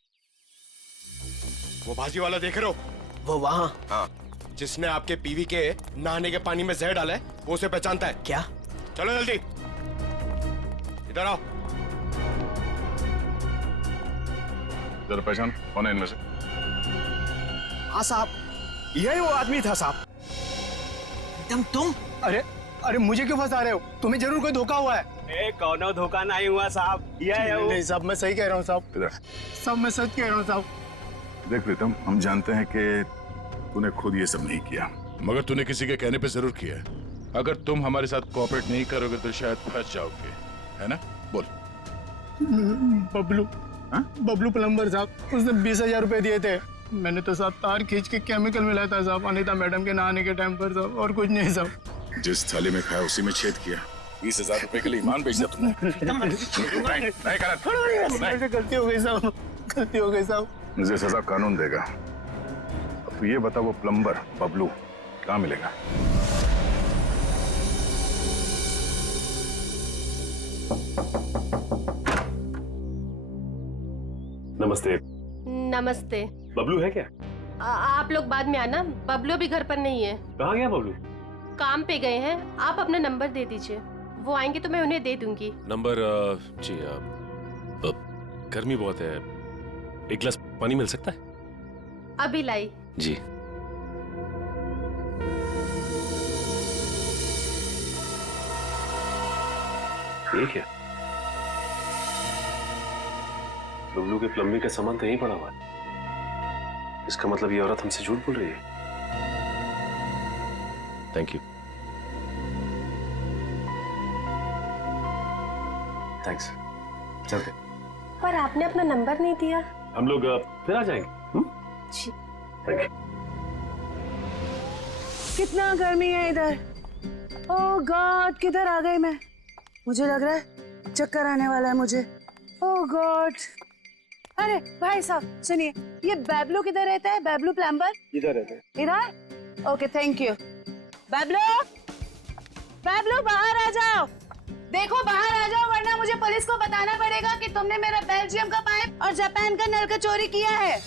वो भाजी वाला देख रहे हो? वो वहाँ, हाँ, जिसने आपके पीवी के नहाने के पानी में जहर डाला है, वो उसे पहचानता है क्या? चलो जल्दी इधर आओ। जरा पहचान, कौन है इनमें से? हाँ साहब, यही वो आदमी था साहब। तुम? अरे अरे मुझे क्यों फंसा रहे हो? तुम्हें जरूर कोई धोखा हुआ है। कौनो धोखा नहीं हुआ साहब, नहीं साहब, मैं सही कह रहा हूँ साहब। इधर सब मैं सच कह रहा हूँ साहब। देख प्रीतम, हम जानते हैं कि तूने खुद ये सब नहीं किया, मगर तूने किसी के कहने पे जरूर किया है। अगर तुम हमारे साथ कोऑपरेट नहीं करोगे तो शायद फंस जाओगे, है ना? बोल। बबलू, बबलू प्लम्बर साहब, उसने 20,000 रुपए दिए थे। मैंने तो साहब तार खींच के केमिकल मिलाया था साहब, अनीता मैडम के नहाने के टाइम पर साहब, और कुछ नहीं साहब। जिस थाली में खाया उसी में छेद किया। 20,000 रुपए के लिए ईमान बेच दिया तुमने। गलती हो गई साहब, गलती हो गई साहब। मुझे सजा कानून देगा। अब तू ये बता, वो प्लम्बर बबलू कहाँ मिलेगा? नमस्ते। नमस्ते। बबलू है क्या? आप लोग बाद में आना, बबलू भी घर पर नहीं है। कहाँ गया बबलू? काम पे गए हैं। आप अपना नंबर दे दीजिए, वो आएंगे तो मैं उन्हें दे दूंगी। नंबर? जी, गर्मी बहुत है, एक गिलास पानी मिल सकता है? अभी लाई। जी। ठीक है, बबलू के प्लम्बिंग का सामान तो यहीं पड़ा हुआ है। इसका मतलब ये औरत हमसे झूठ बोल रही है। Thank you. थैंक्स। चलते। पर आपने अपना नंबर नहीं दिया। हम लोग फिर आ जाएंगे। जी। Thank you. कितना गर्मी है इधर। ओह गॉड, किधर आ गई मैं? मुझे लग रहा है चक्कर आने वाला है मुझे। ओह गॉड। अरे भाई साहब सुनिए, ये बबलू किधर रहता है? बबलू प्लम्बर इधर रहता है। इधर? Okay thank you. Bablu, Bablu बाहर आ जाओ। देखो बाहर आ जाओ, वरना मुझे पुलिस को बताना पड़ेगा कि तुमने मेरा बेल्जियम का पाइप और जापान का नल का चोरी किया है।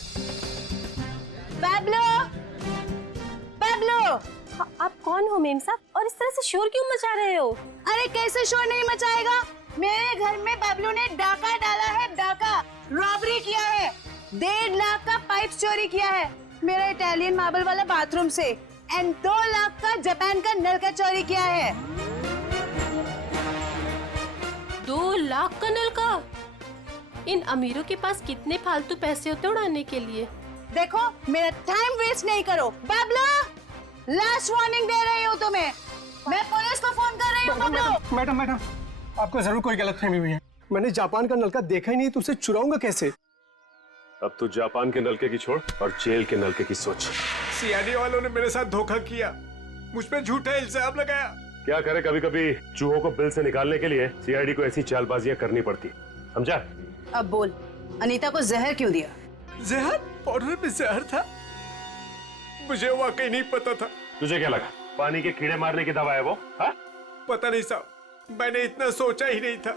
बबलू, बबलू। आप कौन हो मेम साहब, और इस तरह से शोर क्यों मचा रहे हो? अरे कैसे शोर नहीं मचाएगा? मेरे घर में बबलू ने डाका डाला है, डाका रॉबरी किया है। 1.5 लाख का पाइप चोरी किया है मेरा इटालियन मार्बल वाला बाथरूम से, एंड 2 लाख का जापान का नल का चोरी किया है। 2 लाख का नल का? इन अमीरों के पास कितने फालतू पैसे होते उड़ाने के लिए। देखो मेरा टाइम वेस्ट नहीं करो। बबलू, लास्ट वार्निंग दे रही हूँ तुम्हें, मैं पुलिस को फोन कर रही हूँ। बबलू। मैडम, आपको जरूर कोई गलतफहमी हुई है। मैंने जापान का नलका देखा ही नहीं, तो उसे चुराऊंगा कैसे? अब तो जापान के नलके की छोड़ और जेल के नलके की सोच। सीआईडी वालों ने मेरे साथ धोखा किया, मुझ पे झूठा इल्जाम लगाया। क्या करे, कभी कभी चूहों को बिल से निकालने के लिए सीआईडी को ऐसी चालबाजियां करनी पड़ती, समझा? अब बोल, अनीता को जहर क्यों दिया? जहर? पाउडर में जहर था। मुझे वाकई नहीं पता था। तुझे क्या लगा पानी के कीड़े मारने की दवा है वो? हाँ? पता नहीं साहब, मैंने इतना सोचा ही नहीं था।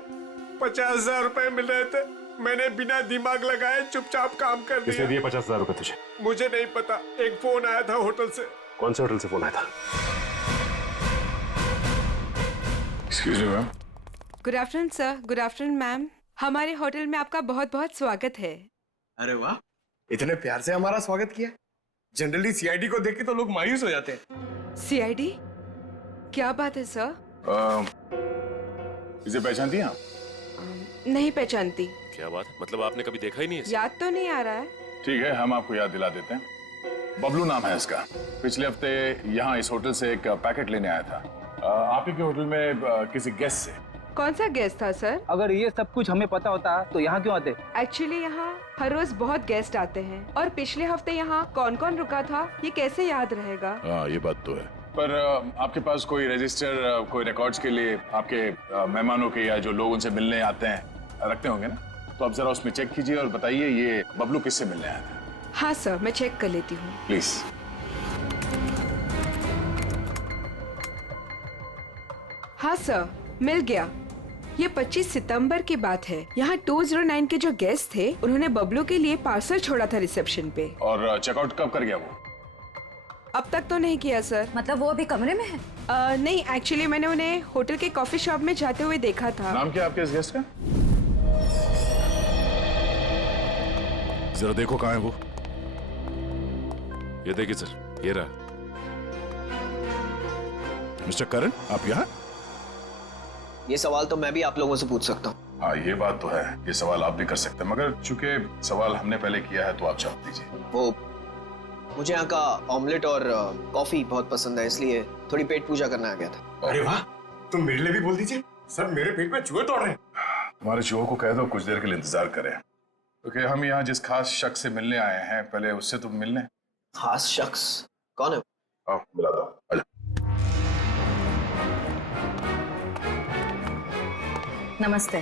50,000 रुपए मिल रहे थे, मैंने बिना दिमाग लगाए चुपचाप काम कर दिया। किसने दिए 50,000 रुपए तुझे? मुझे नहीं पता, एक फोन आया था होटल से। कौन से होटल से फोन आया था? Excuse me ma'am. Good afternoon sir. Good afternoon ma'am. हमारे होटल में आपका बहुत बहुत स्वागत है। अरे वाह, इतने प्यार से हमारा स्वागत किया। जनरली सीआईडी को देख के तो लोग मायूस हो जाते हैं। सीआईडी? क्या बात है सर? इसे पहचानती हैं आप? नहीं पहचानती। क्या बात है? मतलब आपने कभी देखा ही नहीं है? याद तो नहीं आ रहा है। ठीक है, हम आपको याद दिला देते हैं। बबलू नाम है इसका। पिछले हफ्ते यहाँ इस होटल से एक पैकेट लेने आया था आप ही के होटल में किसी गेस्ट से। कौन सा गेस्ट था सर? अगर ये सब कुछ हमें पता होता तो यहाँ क्यों आते? एक्चुअली यहाँ हर रोज बहुत गेस्ट आते हैं और पिछले हफ्ते यहाँ कौन कौन रुका था ये कैसे याद रहेगा? हाँ, ये बात तो है। पर आपके पास कोई रजिस्टर, कोई रिकॉर्ड्स के लिए आपके मेहमानों के या जो लोग उनसे मिलने आते हैं रखते होंगे ना? तो आप जरा उसमें चेक कीजिए और बताइए ये बबलू किससे मिलने आया था। हाँ सर, मैं चेक कर लेती हूँ। प्लीज। हाँ सर, मिल गया। ये 25 सितंबर की बात है। यहाँ 209 के जो गेस्ट थे उन्होंने बबलू के लिए पार्सल छोड़ा था रिसेप्शन पे। और चेकआउट कब कर गया वो? अब तक तो नहीं किया सर। मतलब वो अभी कमरे में है? नहीं, एक्चुअली मैंने उन्हें होटल के कॉफी शॉप में जाते हुए देखा था। नाम क्या आपके इस गेस्ट का? जरा देखो कहाँ है वो। ये देखिए सर, ये रहा। मिस्टर करण, आप यहाँ? ये सवाल तो मैं भी आप लोगों से पूछ सकता हूँ। हाँ, ये बात तो है, ये सवाल आप भी कर सकते हैं, मगर चूंकि सवाल हमने पहले किया है तो आप जवाब दीजिए। वो मुझे यहाँ का ऑमलेट और कॉफी बहुत पसंद है, इसलिए थोड़ी पेट पूजा करने आ गया था। अरे वाह, तुम मेरे लिए भी बोल दीजिए। सर, मेरे पेट में चूहे दौड़ रहे हैं। हमारे चूहों को कह दो कुछ देर के लिए इंतजार करें, क्योंकि हम यहाँ जिस खास शख्स से मिलने आए हैं पहले उससे तो मिलने। खास शख्स कौन है? आओ मिला दो। आजा। नमस्ते,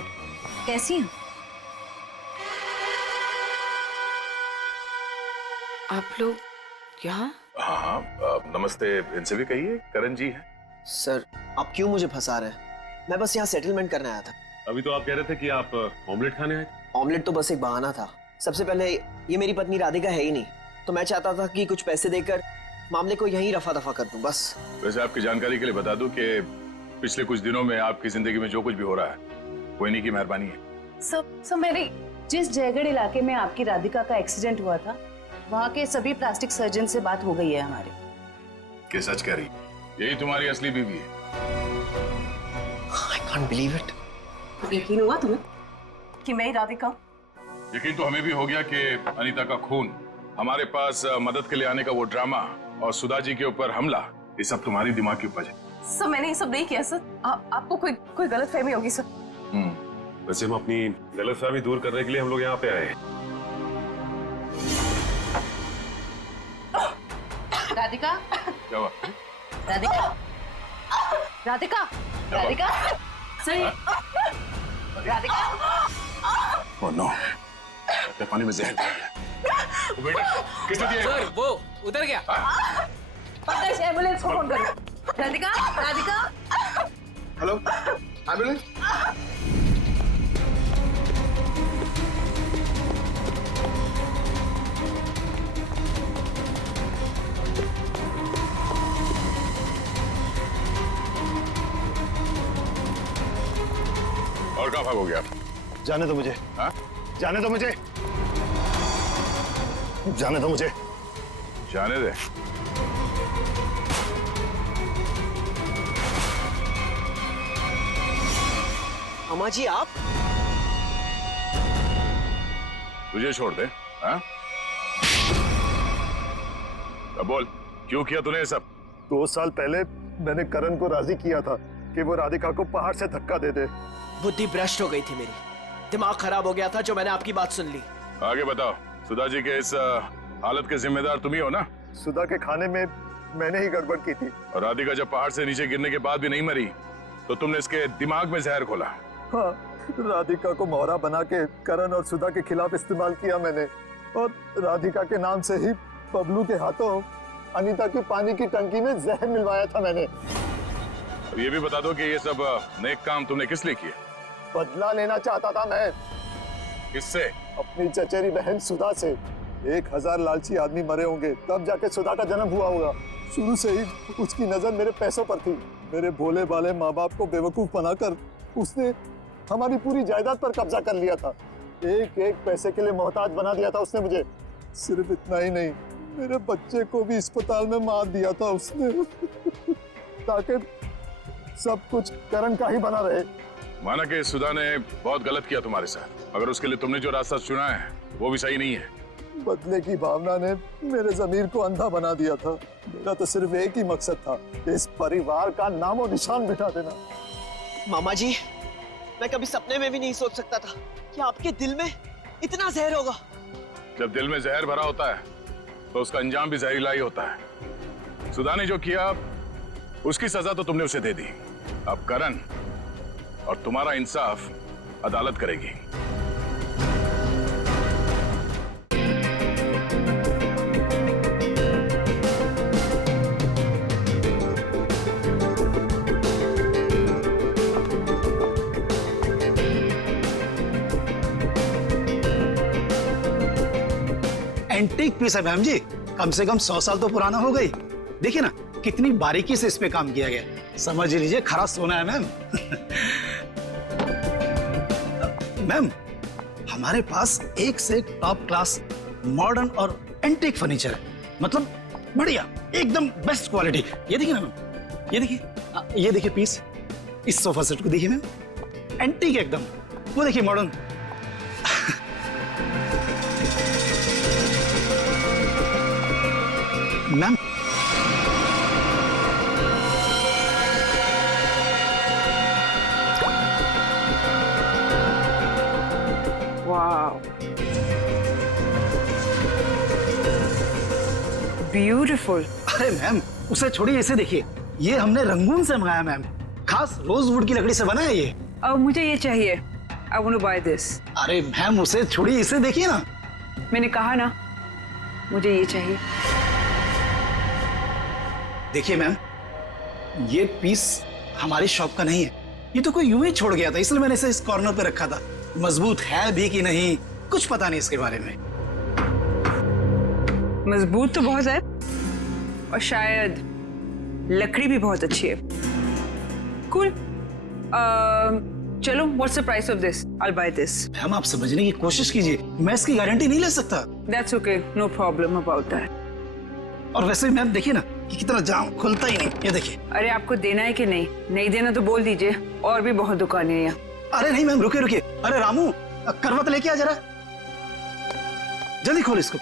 कैसी हैं? आप लोग यहाँ? हाँ हाँ, नमस्ते इनसे भी कहिए, करण जी है। सर, आप क्यों मुझे फंसा रहे हैं? मैं बस यहाँ सेटलमेंट करने आया था। अभी तो आप कह रहे थे कि आप ऑमलेट खाने आए थे। ऑमलेट तो बस एक बहाना था। सबसे पहले ये मेरी पत्नी राधिका है ही नहीं, तो मैं चाहता था कि कुछ पैसे देकर मामले को यहीं रफा दफा कर दूं बस। वैसे आपकी जानकारी के लिए बता दूं कि पिछले कुछ दिनों में आपकी जिंदगी में जो कुछ भी हो रहा है वो इन्हीं की मेहरबानी है। सब मेरी जिस जयगढ़ इलाके में आपकी राधिका का एक्सीडेंट हुआ था, वहाँ के सभी प्लास्टिक सर्जन से बात हो गई है हमारी। क्या सच कह रही? यही तुम्हारी असली बीवी है? I can't believe it। यकीन हुआ तुम्हें कि मैं ही राधिका? यकीन तो हमें भी हो गया कि अनीता का खून, हमारे पास मदद के लिए आने का वो ड्रामा और सुधा जी के ऊपर हमला, ये सब तुम्हारी दिमाग की उपज है। सर, मैंने ये सब नहीं किया सर। आपको कोई गलतफहमी होगी सर। वैसे हम अपनी गलतफहमी दूर करने के लिए हम लोग यहाँ पे आए हैं। राधिका, क्या हुआ? राधिका, राधिका, राधिका, सही, राधिका। ओह नो, क्या पानी में जहर डाल दिया? वो बेटा किसने दिया? सर, वो उधर गया। एम्बुलेंस को फोन करो। राधिका, राधिका। Hello, ambulance. और कहाँ भागोगे आप? जाने दो मुझे। हाँ? जाने दो मुझे। जाने दो मुझे। जाने दे। अम्मा जी, आप? तुझे छोड़ दे? हाँ? अब बोल, क्यों किया तूने ये सब? 2 साल पहले मैंने करण को राजी किया था कि वो राधिका को पहाड़ से धक्का दे दे। बुद्धि भ्रष्ट हो गई थी मेरी, दिमाग खराब हो गया था जो मैंने आपकी बात सुन ली। आगे बताओ, सुधा जी के इस हालत के जिम्मेदार तुम ही हो ना? सुधा के खाने में मैंने ही गड़बड़ की थी। और राधिका जब पहाड़ से नीचे गिरने के बाद भी नहीं मरी तो तुमने इसके दिमाग में जहर घोला। हाँ, राधिका को मोहरा बना के करण और सुधा के खिलाफ इस्तेमाल किया मैंने, और राधिका के नाम से ही बबलू के हाथों अनीता की पानी की टंकी में जहर मिलवाया था मैंने। अब ये भी बता दो कि ये सब नेक काम तुमने किस लिए किए? बदला लेना चाहता था मैं। किससे? अपनी चचेरी बहन सुधा से। 1000 लालची आदमी मरे होंगे तब जाके सुधा का जन्म हुआ होगा। शुरू से ही उसकी नजर मेरे पैसों पर थी। मेरे भोले भाले माँ बाप को बेवकूफ बनाकर उसने हमारी पूरी जायदाद पर कब्जा कर लिया था। एक एक पैसे के लिए मोहताज बना दिया था उसने मुझे। सिर्फ इतना ही नहीं, मेरे बच्चे को भी अस्पताल में मार दिया था उसने ताकि सब कुछ करण का ही बना रहे। माना कि सुधा ने बहुत गलत किया तुम्हारे साथ, मगर उसके लिए तुमने जो रास्ता चुना है वो भी सही नहीं है। बदले की भावना ने मेरे जमीर को अंधा बना दिया था। मेरा तो सिर्फ एक ही मकसद था, इस परिवार का नामो निशान मिटा देना। मामा जी, मैं कभी सपने में भी नहीं सोच सकता था कि आपके दिल में इतना जहर होगा। जब दिल में जहर भरा होता है तो उसका अंजाम भी जहरीला ही होता है। सुधा ने जो किया उसकी सजा तो तुमने उसे दे दी। अब करण और तुम्हारा इंसाफ अदालत करेगी। एंटीक पीस है मैम जी, कम से कम 100 साल तो पुराना हो गई। देखिए ना कितनी बारीकी से इस पे काम किया गया, समझ लीजिए खरा सोना है मैम। मैम हमारे पास एक से एक टॉप क्लास मॉडर्न और एंटीक फर्नीचर है, मतलब बढ़िया एकदम बेस्ट क्वालिटी। ये देखिए ना मैम, ये देखिए पीस, इस सोफा सेट को देखिए मैम, एंटीक एकदम। वो देखिए मॉडर्न। Ma'am wow, beautiful. अरे मैम उसे छोड़िए, इसे देखिए, ये हमने रंगून से मंगाया मैम, खास रोजवुड की लकड़ी से बना है ये। अब मुझे ये चाहिए, I want to buy this. अरे मैम उसे छोड़िए, इसे देखिए ना। मैंने कहा ना मुझे ये चाहिए। देखिए मैम, ये पीस हमारी शॉप का नहीं है, ये तो कोई यूं ही छोड़ गया था, इसलिए मैंने इसे इस कॉर्नर पे रखा था। मजबूत है भी कि नहीं कुछ पता नहीं इसके बारे में। मजबूत तो बहुत है और शायद लकड़ी भी बहुत अच्छी है। कूल। चलो, what's the price of this? I will by this. Ma'am आप समझने की कोशिश कीजिए, मैं इसकी गारंटी नहीं ले सकता। That's okay, no problem about that. और वैसे भी मैम देखिए ना कि कितना जाम, खुलता ही नहीं, ये देखिए। अरे आपको देना है कि नहीं? नहीं देना तो बोल दीजिए, और भी बहुत दुकानें हैं यहाँ। अरे नहीं मैम, रुकिए रुकिए। अरे रामू, करवट लेके आ जरा, जल्दी खोल इसको।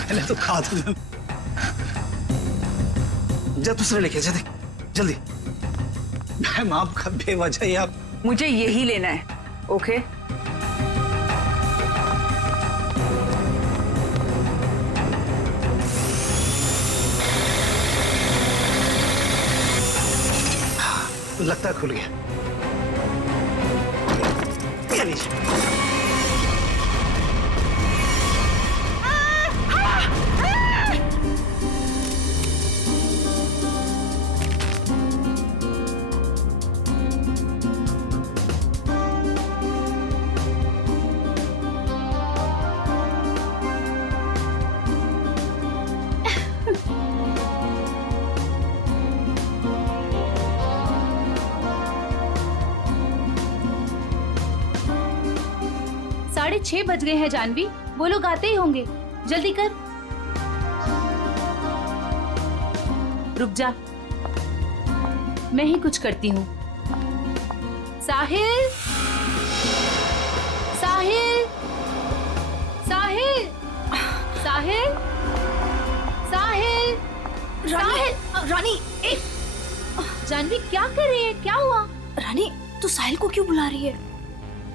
मैंने तो कहा था मैम। जा दूसरे लेके जा, जल्दी। मैम आपका बेवजह ही आप। मुझे यही लेना है, ओके? लगता खुल गया। ये लीजिए। साढ़े 6 बज गए हैं जानवी, वो लोग आते ही होंगे, जल्दी कर। रुक जा, मैं ही कुछ करती हूँ। साहिल, साहिल, साहिल, साहिल, साहिल, साहिल। रानी, जानवी क्या कर रही है? क्या हुआ? रानी तू साहिल को क्यों बुला रही है?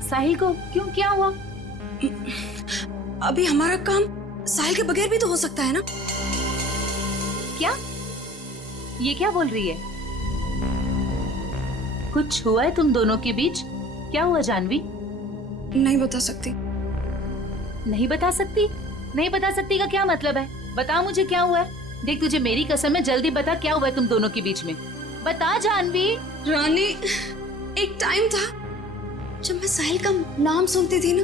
साहिल को क्यों? क्या हुआ? अभी हमारा काम साहिल के बगैर भी तो हो सकता है ना? क्या? ये क्या बोल रही है? कुछ हुआ है तुम दोनों के बीच? क्या हुआ जानवी? नहीं बता सकती। नहीं बता सकती? नहीं बता सकती का क्या मतलब है? बता मुझे क्या हुआ है। देख तुझे मेरी कसम है, जल्दी बता क्या हुआ है तुम दोनों के बीच में। बता जानवी। रानी, एक टाइम था जब मैं साहिल का नाम सुनती थी ना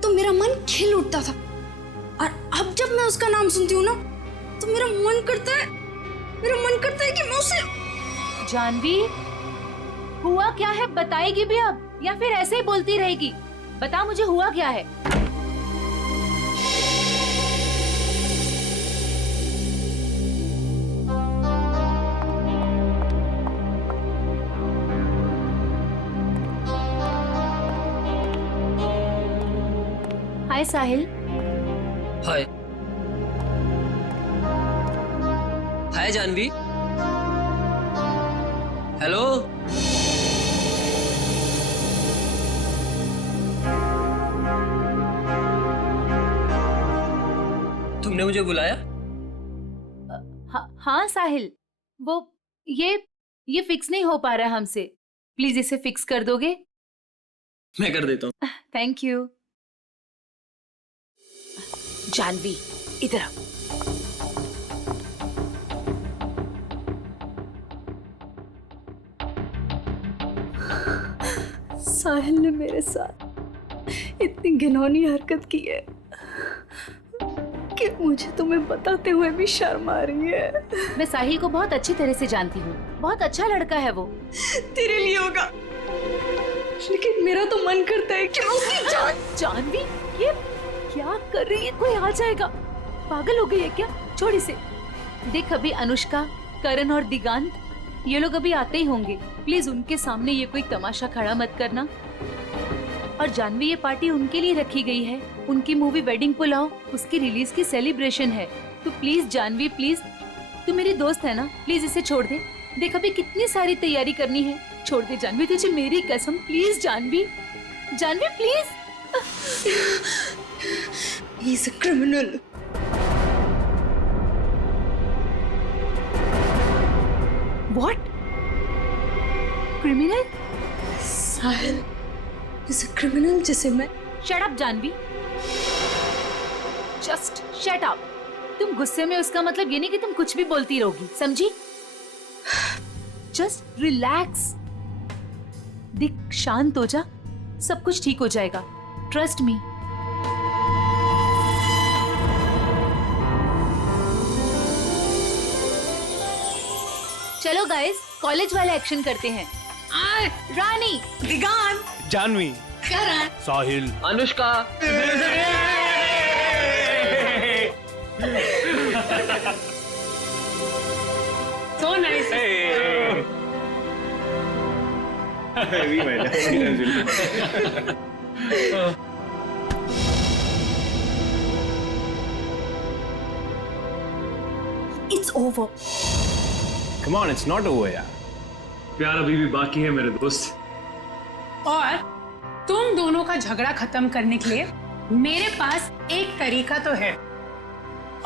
तो मेरा मन खिल उठता था, और अब जब मैं उसका नाम सुनती हूँ ना तो मेरा मन करता है कि मैं उसे। जानवी, हुआ क्या है? बताएगी भी अब या फिर ऐसे ही बोलती रहेगी? बता मुझे हुआ क्या है। हाय साहिल। हाय। हाय जानवी। हेलो। तुमने मुझे बुलाया? हाँ साहिल, वो ये फिक्स नहीं हो पा रहा है हमसे। प्लीज इसे फिक्स कर दोगे? मैं कर देता हूँ। Thank you. जानवी इधर आ। साहिल ने मेरे साथ इतनी घिनौनी हरकत की है कि मुझे तुम्हें बताते हुए भी शर्म आ रही है। मैं साहिल को बहुत अच्छी तरह से जानती हूँ, बहुत अच्छा लड़का है वो। तेरे लिए होगा, लेकिन मेरा तो मन करता है कि मैं उसकी जान। जानवी, ये क्या कर रही है? कोई आ जाएगा। पागल हो गई है क्या? छोड़ इसे। देख अभी अनुष्का, करण और दिगांत ये लोग अभी आते ही होंगे। प्लीज उनके सामने ये कोई तमाशा खड़ा मत करना। और जानवी, ये पार्टी उनके लिए रखी गई है। उनकी मूवी वेडिंग पुलाव, उसकी रिलीज की सेलिब्रेशन है। तो प्लीज जानवी, प्लीज, तू मेरी दोस्त है ना, प्लीज इसे छोड़ दे। देख अभी कितनी सारी तैयारी करनी है। छोड़ दे जानवी, तुझे मेरी कसम। Please Jahnavi, Jahnavi please. He's a criminal. What? Criminal? Sahil is a criminal जिसे मैं। Shut up Janvi. Just shut up। तुम गुस्से में, उसका मतलब ये नहीं कि तुम कुछ भी बोलती रहोगी, समझी? Just relax। दिख, शांत हो जा, सब कुछ ठीक हो जाएगा। Trust me। चलो गाइस, कॉलेज वाला एक्शन करते हैं। रानी, दिगांत, जानवी, करण, साहिल, Anushka. So nice। It's over। Come on, it's not over यार। प्यार अभी भी बाकी है मेरे दोस्त। और तुम दोनों का झगड़ा खत्म करने के लिए मेरे पास एक तरीका तो है,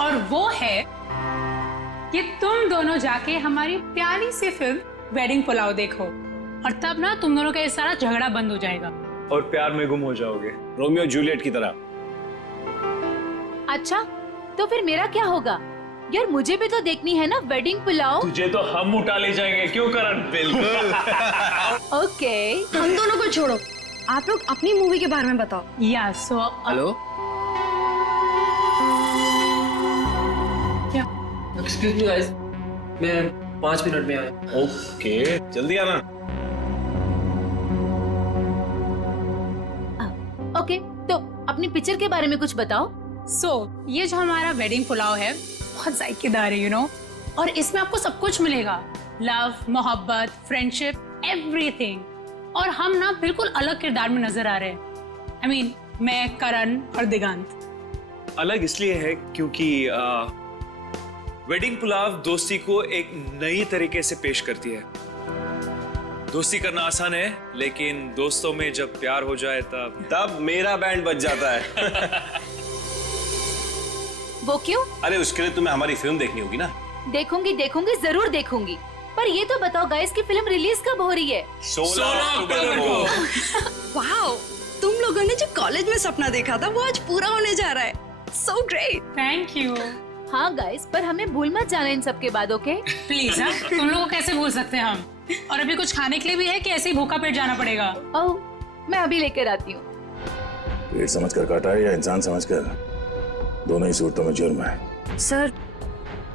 और वो है कि तुम दोनों जाके हमारी प्यारी सी फिल्म वेडिंग पुलाव देखो, और तब ना तुम दोनों का ये सारा झगड़ा बंद हो जाएगा और प्यार में गुम हो जाओगे, रोमियो जूलियट की तरह। अच्छा, तो फिर मेरा क्या होगा? यार मुझे भी तो देखनी है ना वेडिंग पुलाव। तुझे तो हम उठा ले जाएंगे, क्यों करण? बिल्कुल। ओके, हम दोनों को छोड़ो, आप लोग अपनी मूवी के बारे में बताओ। या सो हेलो, क्या? एक्सक्यूज मी गाइस, मैं 5 मिनट में आया। ओके, जल्दी आना। ओके, तो अपनी पिक्चर के बारे में कुछ बताओ। ये जो हमारा वेडिंग पुलाव है बहुत जायकेदार है, यू नो, और इसमें आपको सब कुछ मिलेगा। लव, मोहब्बत, फ्रेंडशिप, एवरीथिंग। और हम ना बिल्कुल अलग किरदार में नजर आ रहे हैं। I mean, मैं, करण और दिगांत। अलग इसलिए है क्योंकि वेडिंग पुलाव दोस्ती को एक नई तरीके से पेश करती है। दोस्ती करना आसान है, लेकिन दोस्तों में जब प्यार हो जाए तब मेरा बैंड बज जाता है। वो क्यों? अरे उसके लिए तुम्हें हमारी फिल्म देखनी होगी ना। देखूंगी, देखूंगी, जरूर देखूंगी। पर ये तो बताओ गाइस की फिल्म रिलीज कब हो रही है? 16 अक्टूबर को। वाओ, तुम लोगों ने जो कॉलेज में सपना देखा था वो आज पूरा होने जा रहा है। So great. Thank you. हाँ गाइस, पर हमें भूल मत जाना इन सब के बाद, ओके? प्लीज हाँ, तुम लोगों को कैसे भूल सकते हैं हम? और अभी कुछ खाने के लिए भी है कि ऐसे ही भूखा पेट जाना पड़ेगा? ओह, मैं अभी लेकर आती हूँ। पेट समझकर काटा है या इंसान समझकर, दोनों ही सूरतों में जुर्म है। सर,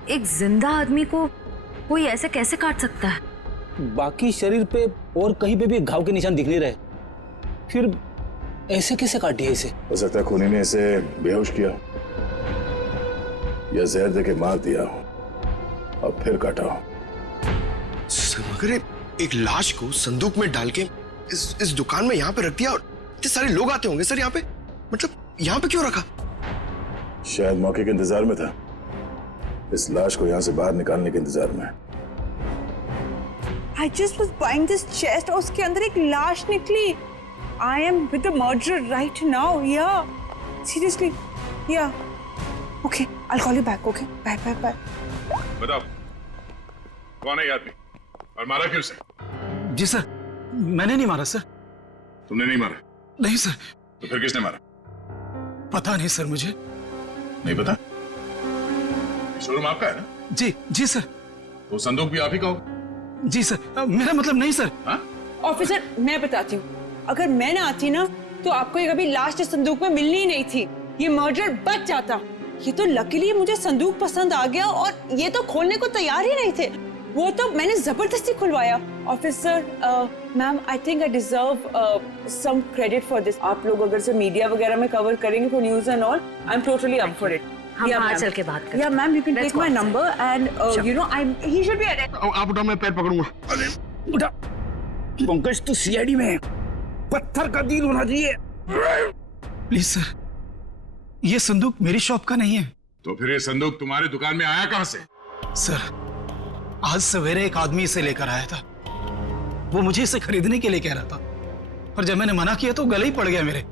एक जिंदा आदमी को कोई ऐसे कैसे काट सकता है? बाकी शरीर पे और कहीं पे भी घाव के निशान दिख नहीं रहे, फिर ऐसे कैसे काट दिया इसे? हो सकता है खूनी ने इसे बेहोश किया या जहर देके मार दिया और फिर काटा हो। सर, मगर एक लाश को संदूक में डाल के इस दुकान में यहाँ पे रख दिया और इतने सारे लोग आते होंगे सर यहाँ पे, मतलब यहाँ पे क्यों रखा? शायद मौके के इंतजार में था, इस लाश को यहाँ से बाहर निकालने के इंतजार में। I just was buying this chest और उसके अंदर एक लाश निकली। I am with the murderer right now. Yeah, seriously. Yeah. Okay, I'll call you back. Okay, bye, bye, bye. बताओ कौन है ये आदमी और मारा क्यों उसे? जी सर, मैंने नहीं मारा सर। तुमने नहीं मारा? नहीं सर। तो फिर किसने मारा? पता नहीं सर, मुझे नहीं पता। शोरूम आपका है ना? जी जी सर। तो संदूक भी आप ही का होगा? जी सर, मेरा मतलब नहीं सर। ऑफिसर, मैं बताती हूँ, अगर मैं ना आती ना तो आपको ये कभी लाश इस संदूक में मिलनी ही नहीं थी। ये मर्डर बच जाता। ये तो लकीली मुझे संदूक पसंद आ गया और ये तो खोलने को तैयार ही नहीं थे। वो तो मैंने जबरदस्ती खुलवाया। Officer, ma'am, I think I deserve some credit for this. आप लोग अगर से मीडिया वगैरह में कवर करेंगे for news and all, I am totally up for it. हम बाहर चल के बात करें। Yeah, ma'am, you can take my number and you know, he should be arrested. आप उठा, मैं पैर पकड़ूंगा। अरे उठा। पंकज तो सीआईडी में है, पत्थर का दिल होना चाहिए। प्लीज सर, ये संदूक मेरी शॉप का नहीं है। तो फिर ये संदूक तुम्हारी दुकान में आया कहां से? सर, आज सवेरे एक आदमी इसे लेकर आया था। वो मुझे इसे खरीदने के लिए कह रहा था, पर जब मैंने मना किया तो गले ही पड़ गया मेरे।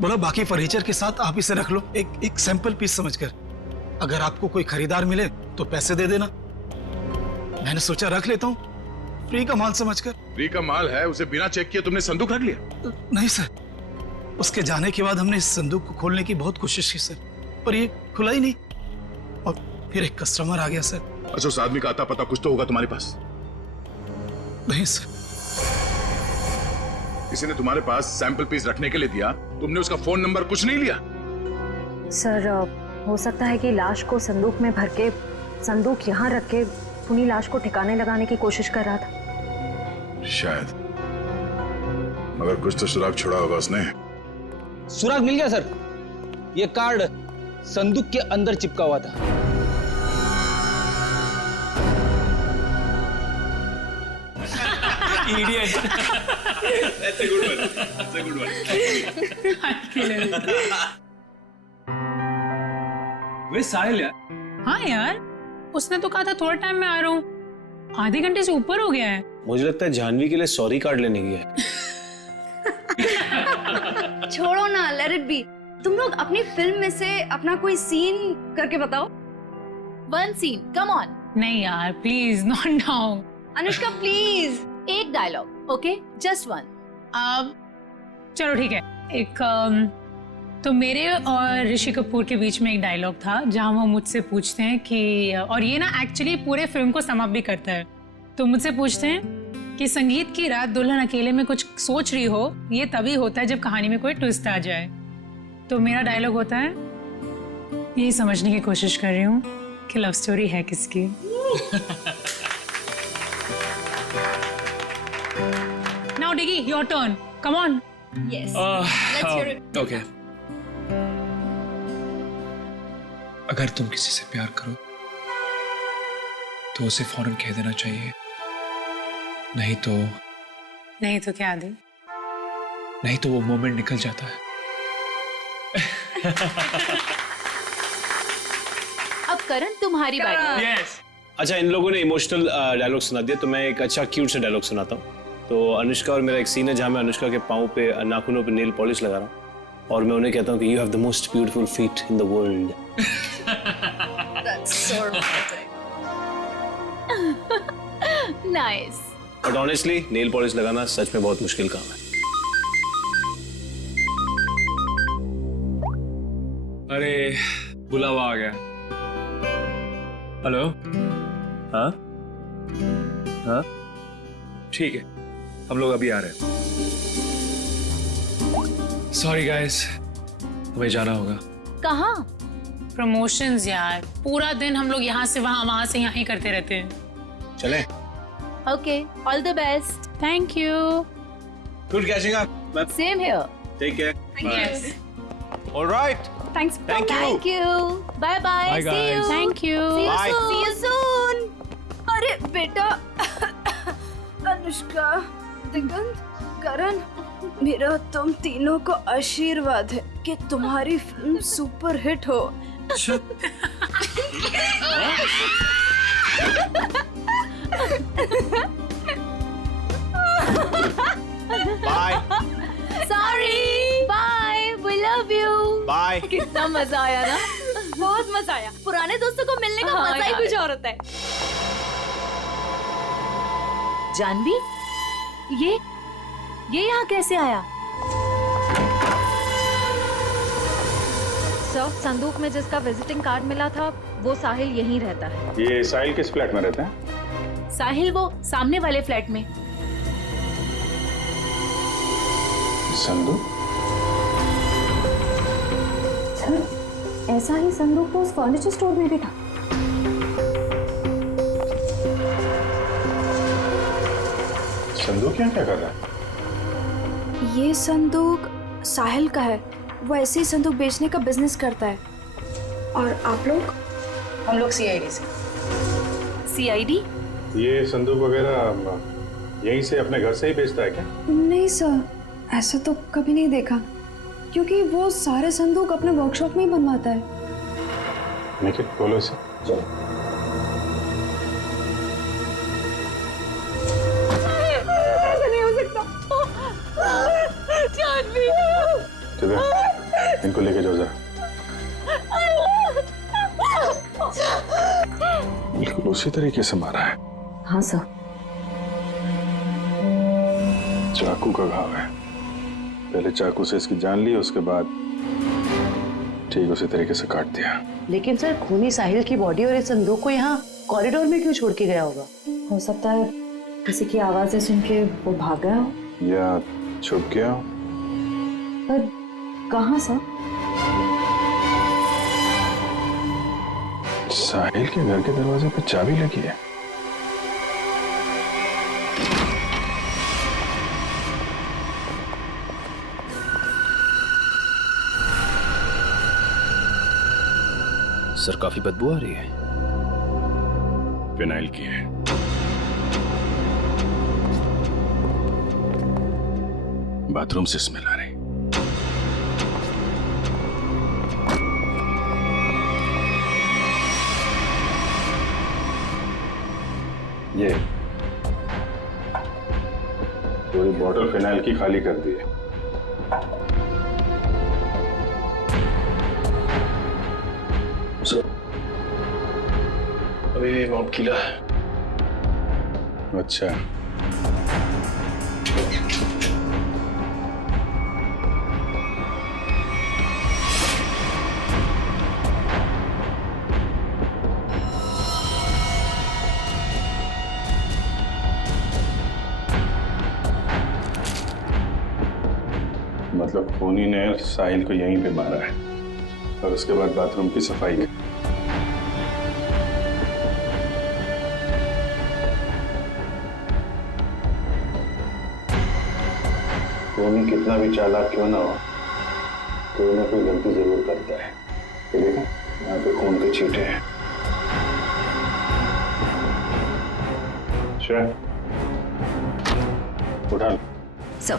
बोला बाकी फर्नीचर के साथ आप इसे रख लो, एक सैंपल पीस समझकर। अगर आपको कोई खरीदार मिले तो पैसे दे देना। मैंने सोचा रख लेता हूँ, फ्री का माल समझकर। फ्री का माल है, उसे बिना चेक किए तुमने संदूक रख लिया? नहीं सर, उसके जाने के बाद हमने इस संदूक को खोलने की बहुत कोशिश की सर, पर ये खुला ही नहीं। और फिर एक कस्टमर आ गया सर। अच्छा, उस आदमी का आता पता कुछ तो होगा तुम्हारे पास? नहीं सर। किसी ने तुम्हारे पास सैंपल पीस रखने के लिए दिया, तुमने उसका फोन नंबर कुछ नहीं लिया? सर, हो सकता है कि लाश को संदूक में भर के संदूक यहाँ रख के खूनी लाश को ठिकाने लगाने की कोशिश कर रहा था। शायद, मगर कुछ तो सुराग छोड़ा होगा उसने। सुराग मिल गया सर। ये कार्ड संदूक के अंदर चिपका हुआ था। Idiot. That's a good one. That's a good one. वे साहिल यार। हाँ यार, उसने तो कहा था थोड़ा टाइम में आ रहा हूँ। आधे घंटे से ऊपर हो गया है। मुझे लगता है जानवी के लिए सॉरी कार्ड लेने गया है। छोड़ो ना, लेट इट बी। तुम लोग अपनी फिल्म में से अपना कोई सीन करके बताओ। One scene, come on. नहीं यार, please not now. Anushka please, एक डायलॉग, ओके, जस्ट वन। अब चलो ठीक है। एक तो मेरे और ऋषि कपूर के बीच में एक डायलॉग था जहां वो मुझसे पूछते हैं कि, और ये ना एक्चुअली पूरे फिल्म को सम अप भी करता है। तो मुझसे पूछते हैं कि संगीत की रात दुल्हन अकेले में कुछ सोच रही हो, ये तभी होता है जब कहानी में कोई ट्विस्ट आ जाए। तो मेरा डायलॉग होता है, यही समझने की कोशिश कर रही हूँ कि लव स्टोरी है किसकी। Now Diggy, your turn. Come on. Yes. Let's hear it. Okay. अगर तुम किसी से प्यार करो तो उसे फौरन कह देना चाहिए, नहीं तो क्या आदि? नहीं तो वो मोमेंट निकल जाता है। अब करण तुम्हारी बारी। Yes. अच्छा, इन लोगों ने इमोशनल डायलॉग सुना दिया तो मैं एक अच्छा क्यूट सा डायलॉग सुनाता हूँ। तो अनुष्का और मेरा एक सीन है जहाँ मैं अनुष्का के पाँव पे, नाखूनों पे नेल पॉलिश लगा रहा हूँ और मैं उन्हें कहता हूँ कि you have the most beautiful feet in the world. That's so romantic. Nice. But honestly nail polish लगाना सच में बहुत मुश्किल काम है। अरे बुलावा आ गया। हेलो। हाँ हाँ ठीक है, हम लोग अभी आ रहे हैं। सॉरी गाइस, हमें जाना होगा। कहाँ? प्रमोशंस यार, पूरा दिन हम लोग यहाँ से वहाँ, वहाँ से यहाँ ही करते रहते हैं। चलें? Okay, all the best. Thank you. Good catching up. Same here. Take care. Yes. Alright. Thanks. Thank you. Thank you. Bye bye. Bye, See you. guys. Thank you. See you Bye. soon. See you soon. अरे बेटा, अनुष्का, दिगंत, करण, मेरा तुम तीनों को आशीर्वाद है कि तुम्हारी फिल्म सुपर हिट हो। Bye Sorry. Bye. We love you. Bye. कितना मजा आया ना? बहुत मजा आया। पुराने दोस्तों को मिलने का मजा ही कुछ और होता है। जानवी, ये यहाँ कैसे आया? सर, संदूक में जिसका विजिटिंग कार्ड मिला था वो साहिल यहीं रहता है। ये साहिल किस फ्लैट में रहते हैं? साहिल वो सामने वाले फ्लैट में। संदूक? सर, ऐसा ही संदूक तो उस फर्नीचर स्टोर में भी था। संदूक यहाँ क्या कर रहा है? ये संदूक साहिल का है। वो ऐसे ही संदूक बेचने का बिजनेस करता है। और आप लोग? हम लोग सीआईडी से। सीआईडी? ये संदूक वगैरह यहीं से अपने घर से ही बेचता है क्या? नहीं सर, ऐसा तो कभी नहीं देखा, क्योंकि वो सारे संदूक अपने वर्कशॉप में ही बनवाता है। निखिल बोलो इसे। ऐसा नहीं हो सकता। जानवी, चलो इनको लेके जाओ जरा। बिल्कुल उसी तरीके से मारा है। हाँ सर। चाकू का घाव है। पहले चाकू से इसकी जान ली, उसके बाद ठीक उसी तरीके से काट दिया। लेकिन सर, खूनी साहिल की बॉडी और इस संदूक को यहाँ कॉरिडोर में क्यों छोड़ के गया होगा? हो सकता है किसी की आवाजें सुन के वो भाग गया हो, या छुप गया हो। पर कहाँ सर? साहिल के घर के दरवाजे पे चाबी लगी है। सर, काफी बदबू आ रही है। फिनाइल की है। बाथरूम से स्मेल आ रही। ये पूरी बॉटल फिनाइल की खाली कर दी है। अभी बहुत गीला है। अच्छा, मतलब खूनी ने साहिल को यहीं पे मारा है और उसके बाद बाथरूम की सफाई की। खूनी कितना भी चालाक क्यों ना हो, कोई ना कोई गलती जरूर करता है। ये देखो, यहाँ पे खून के छींटे हैं। श्रेया, उठा लो। सर,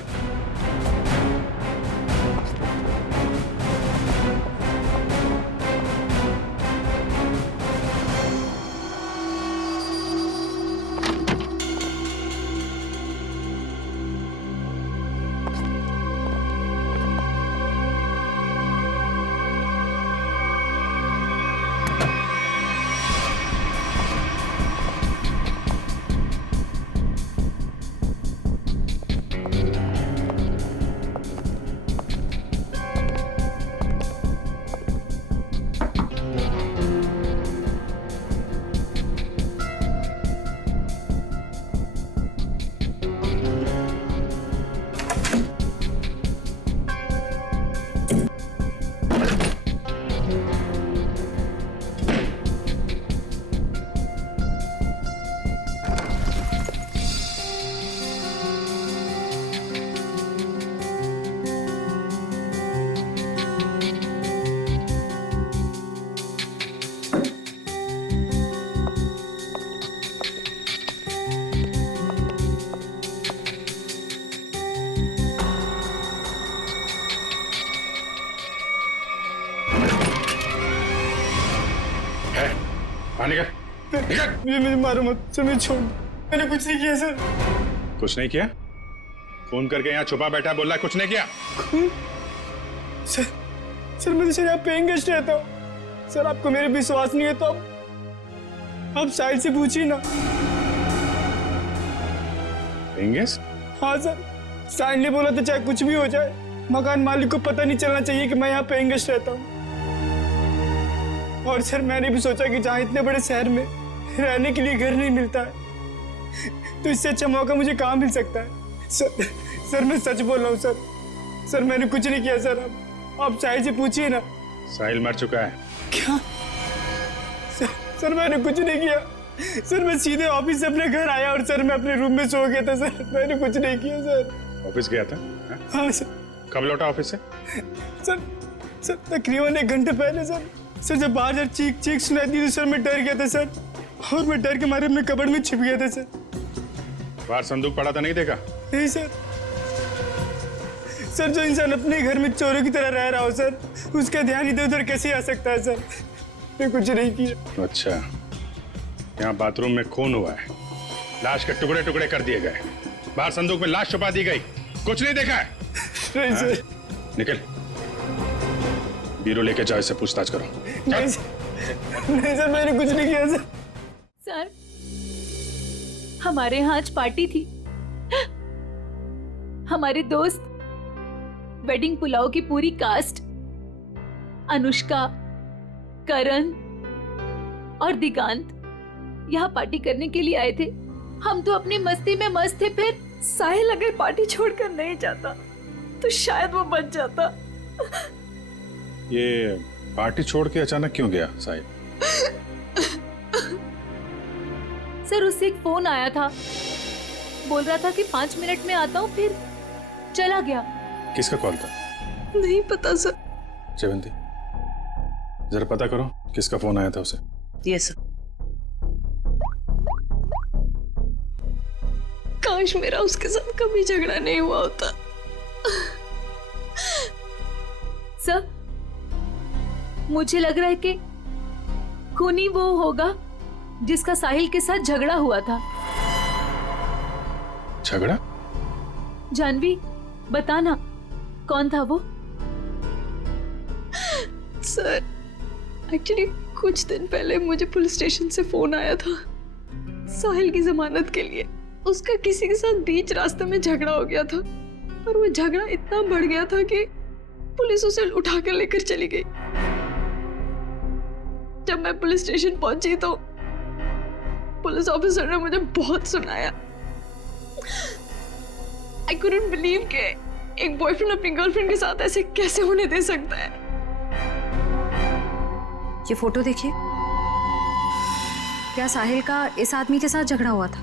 बाहर निकल। मुझे मारो मत सर, मुझे छोड़, मैंने कुछ नहीं किया सर। कुछ नहीं किया? फोन करके यहाँ छुपा बैठा बोल रहा है कुछ नहीं किया? सर मैं तो सर यहाँ पेइंग गेस्ट रहता हूँ सर। आपको मेरे विश्वास नहीं है तो आप साहिल से पूछिए ना। Paying guest? हाँ सर, साहिल ने बोला था चाहे कुछ भी हो जाए मकान मालिक को पता नहीं चलना चाहिए कि मैं यहाँ पेइंग गेस्ट रहता हूँ। और सर मैंने भी सोचा कि जहाँ इतने बड़े शहर में रहने के लिए घर नहीं मिलता है तो इससे अच्छा मौका मुझे कहाँ मिल सकता है। सर मैं सच बोल रहा हूँ सर। सर मैंने कुछ नहीं किया सर। आप साहिल से पूछिए ना। साहिल मर चुका है। क्या? सर मैंने कुछ नहीं किया सर। मैं सीधे ऑफिस से अपने घर आया और सर मैं अपने रूम में सो गया था सर। मैंने कुछ नहीं किया सर। ऑफिस गया था? हाँ सर। कब लौटा ऑफिस से? सर तकरीबन 1 घंटे पहले सर। सर जब बाहर जब चीख सुनाई दी तो सर मैं डर गया था सर, और मैं डर के मारे अपने कबर्ड में छिप गया था सर। बाहर संदूक पड़ा था, नहीं देखा? नहीं सर। सर जो इंसान अपने घर में चोरों की तरह रह रहा हो सर, उसका ध्यान इधर उधर कैसे आ सकता है सर। मैं कुछ नहीं किया। अच्छा, यहाँ बाथरूम में खून हुआ है, लाश के टुकड़े टुकड़े कर दिए गए, बाहर संदूक में लाश छुपा दी गई, कुछ नहीं देखा है? नहीं सर। निकल, बीरो लेके जाओ, इससे पूछताछ करो। नहीं सर मैंने कुछ नहीं किया सर। सर हमारे यहाँ आज पार्टी थी। हमारे दोस्त वेडिंग पुलाव की पूरी कास्ट, अनुष्का, करण और दिगांत यहाँ पार्टी करने के लिए आए थे। हम तो अपनी मस्ती में मस्त थे। फिर साहिल अगर पार्टी छोड़कर नहीं जाता तो शायद वो बच जाता। ये पार्टी छोड़ के अचानक क्यों गया साहिल? सर उससे एक फोन आया था, बोल रहा था कि 5 मिनट में आता हूँ, फिर चला गया। किसका कॉल था? नहीं पता सर। सेवंती, जरा पता करो किसका फोन आया था उसे। Yes sir. काश मेरा उसके साथ कभी झगड़ा नहीं हुआ होता। सर मुझे लग रहा है कि खूनी वो होगा जिसका साहिल के साथ झगड़ा हुआ था। झगड़ा? जानवी बताना कौन था वो? सर एक्चुअली कुछ दिन पहले मुझे पुलिस स्टेशन से फोन आया था साहिल की जमानत के लिए। उसका किसी के साथ बीच रास्ते में झगड़ा हो गया था और वो झगड़ा इतना बढ़ गया था कि पुलिस उसे उठाकर लेकर चली गई। जब मैं पुलिस स्टेशन पहुंची तो पुलिस ऑफिसर ने मुझे बहुत सुनाया। I couldn't believe कि एक बॉयफ्रेंड अपनी गर्लफ्रेंड के साथ ऐसे कैसे होने दे सकता है। ये फोटो देखिए, क्या साहिल का इस आदमी के साथ झगड़ा हुआ था?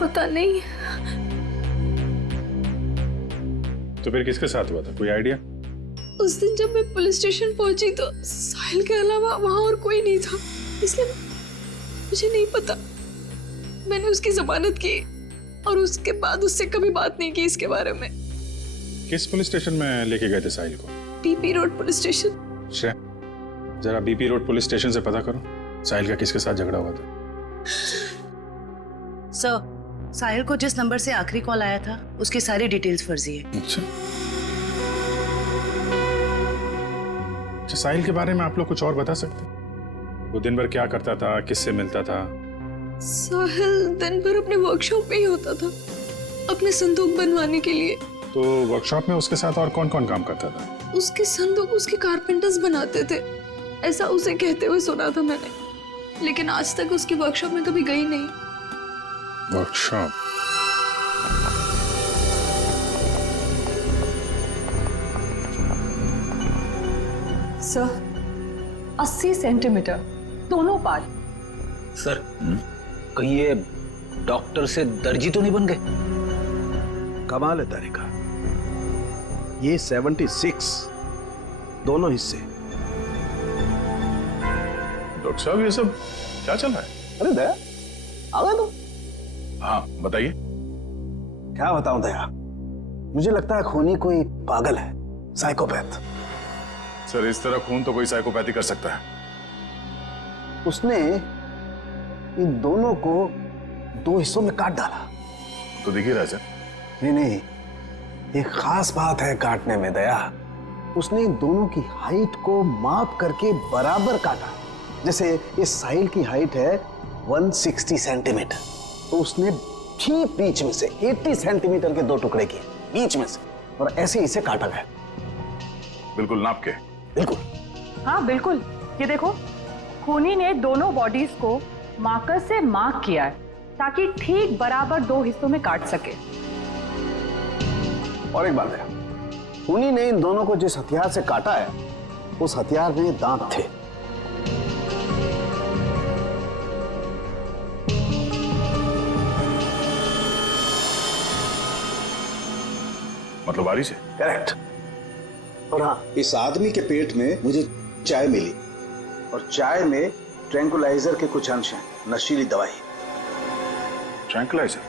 पता नहीं। तो फिर किसके साथ हुआ था, कोई आइडिया? उस दिन जब मैं पुलिस स्टेशन पहुंची तो साहिल के अलावा वहां और कोई नहीं था, इसलिए मुझे नहीं पता। मैंने उसकी जमानत की और उसके बाद उससे कभी बात नहीं की इसके बारे में। किस पुलिस स्टेशन में लेके गए थे साहिल को? BP road police station. श्रेय, जरा बीपी रोड पुलिस स्टेशन से पता करो साहिल का किसके साथ झगड़ा हुआ था। सर, साहिल को जिस नंबर से आखिरी कॉल आया था उसकी सारी डिटेल्स फर्जी है। अच्छा, साहिल के बारे में आप लोग कुछ और बता सकते हैं? वो दिन भर क्या करता था, किससे मिलता था? साहिल दिन भर अपने वर्कशॉप में ही होता था अपने संदूक बनवाने के लिए। तो वर्कशॉप में उसके साथ और कौन कौन काम करता था? उसके संदूक उसके कारपेंटर्स बनाते थे, ऐसा उसे कहते हुए सुना था मैंने, लेकिन आज तक उसकी वर्कशॉप में कभी गई नहीं। वर्कशॉप? सर 80 सेंटीमीटर दोनों पार्ट। सर कहीं ये डॉक्टर से दर्जी तो नहीं बन गए? कमाल है तारिका, ये 76 दोनों हिस्से। डॉक्टर साहब ये सब क्या चल रहा है? अरे दया आ गए तुम? हाँ बताइए। क्या बताऊं दया, मुझे लगता है खूनी कोई पागल है, साइकोपैथ। सर इस तरह खून तो कोई साइकोपैथी कर सकता है। उसने इन दोनों को 2 हिस्सों में काट डाला। तो दिख ही रहा है सर। नहीं, एक खास बात है काटने में दया। उसने इन दोनों की हाइट को माप करके बराबर काटा। जैसे इस साहिल की हाइट है 160 सेंटीमीटर, तो उसने ठीक बीच में से 80 सेंटीमीटर के 2 टुकड़े किए बीच में से, और ऐसे इसे काटा गया। बिल्कुल नाप के। बिल्कुल। हाँ बिल्कुल, ये देखो, खूनी ने दोनों बॉडीज को मार्कर से मार्क किया है ताकि ठीक बराबर 2 हिस्सों में काट सके। और एक बात है, खूनी ने इन दोनों को जिस हथियार से काटा है उस हथियार में दांत थे। मतलब बारी से? करेक्ट। और हाँ, इस आदमी के पेट में मुझे चाय मिली, और चाय में ट्रैंकुलाइजर के कुछ अंश हैं, नशीली दवाई। ट्रैंकुलाइजर?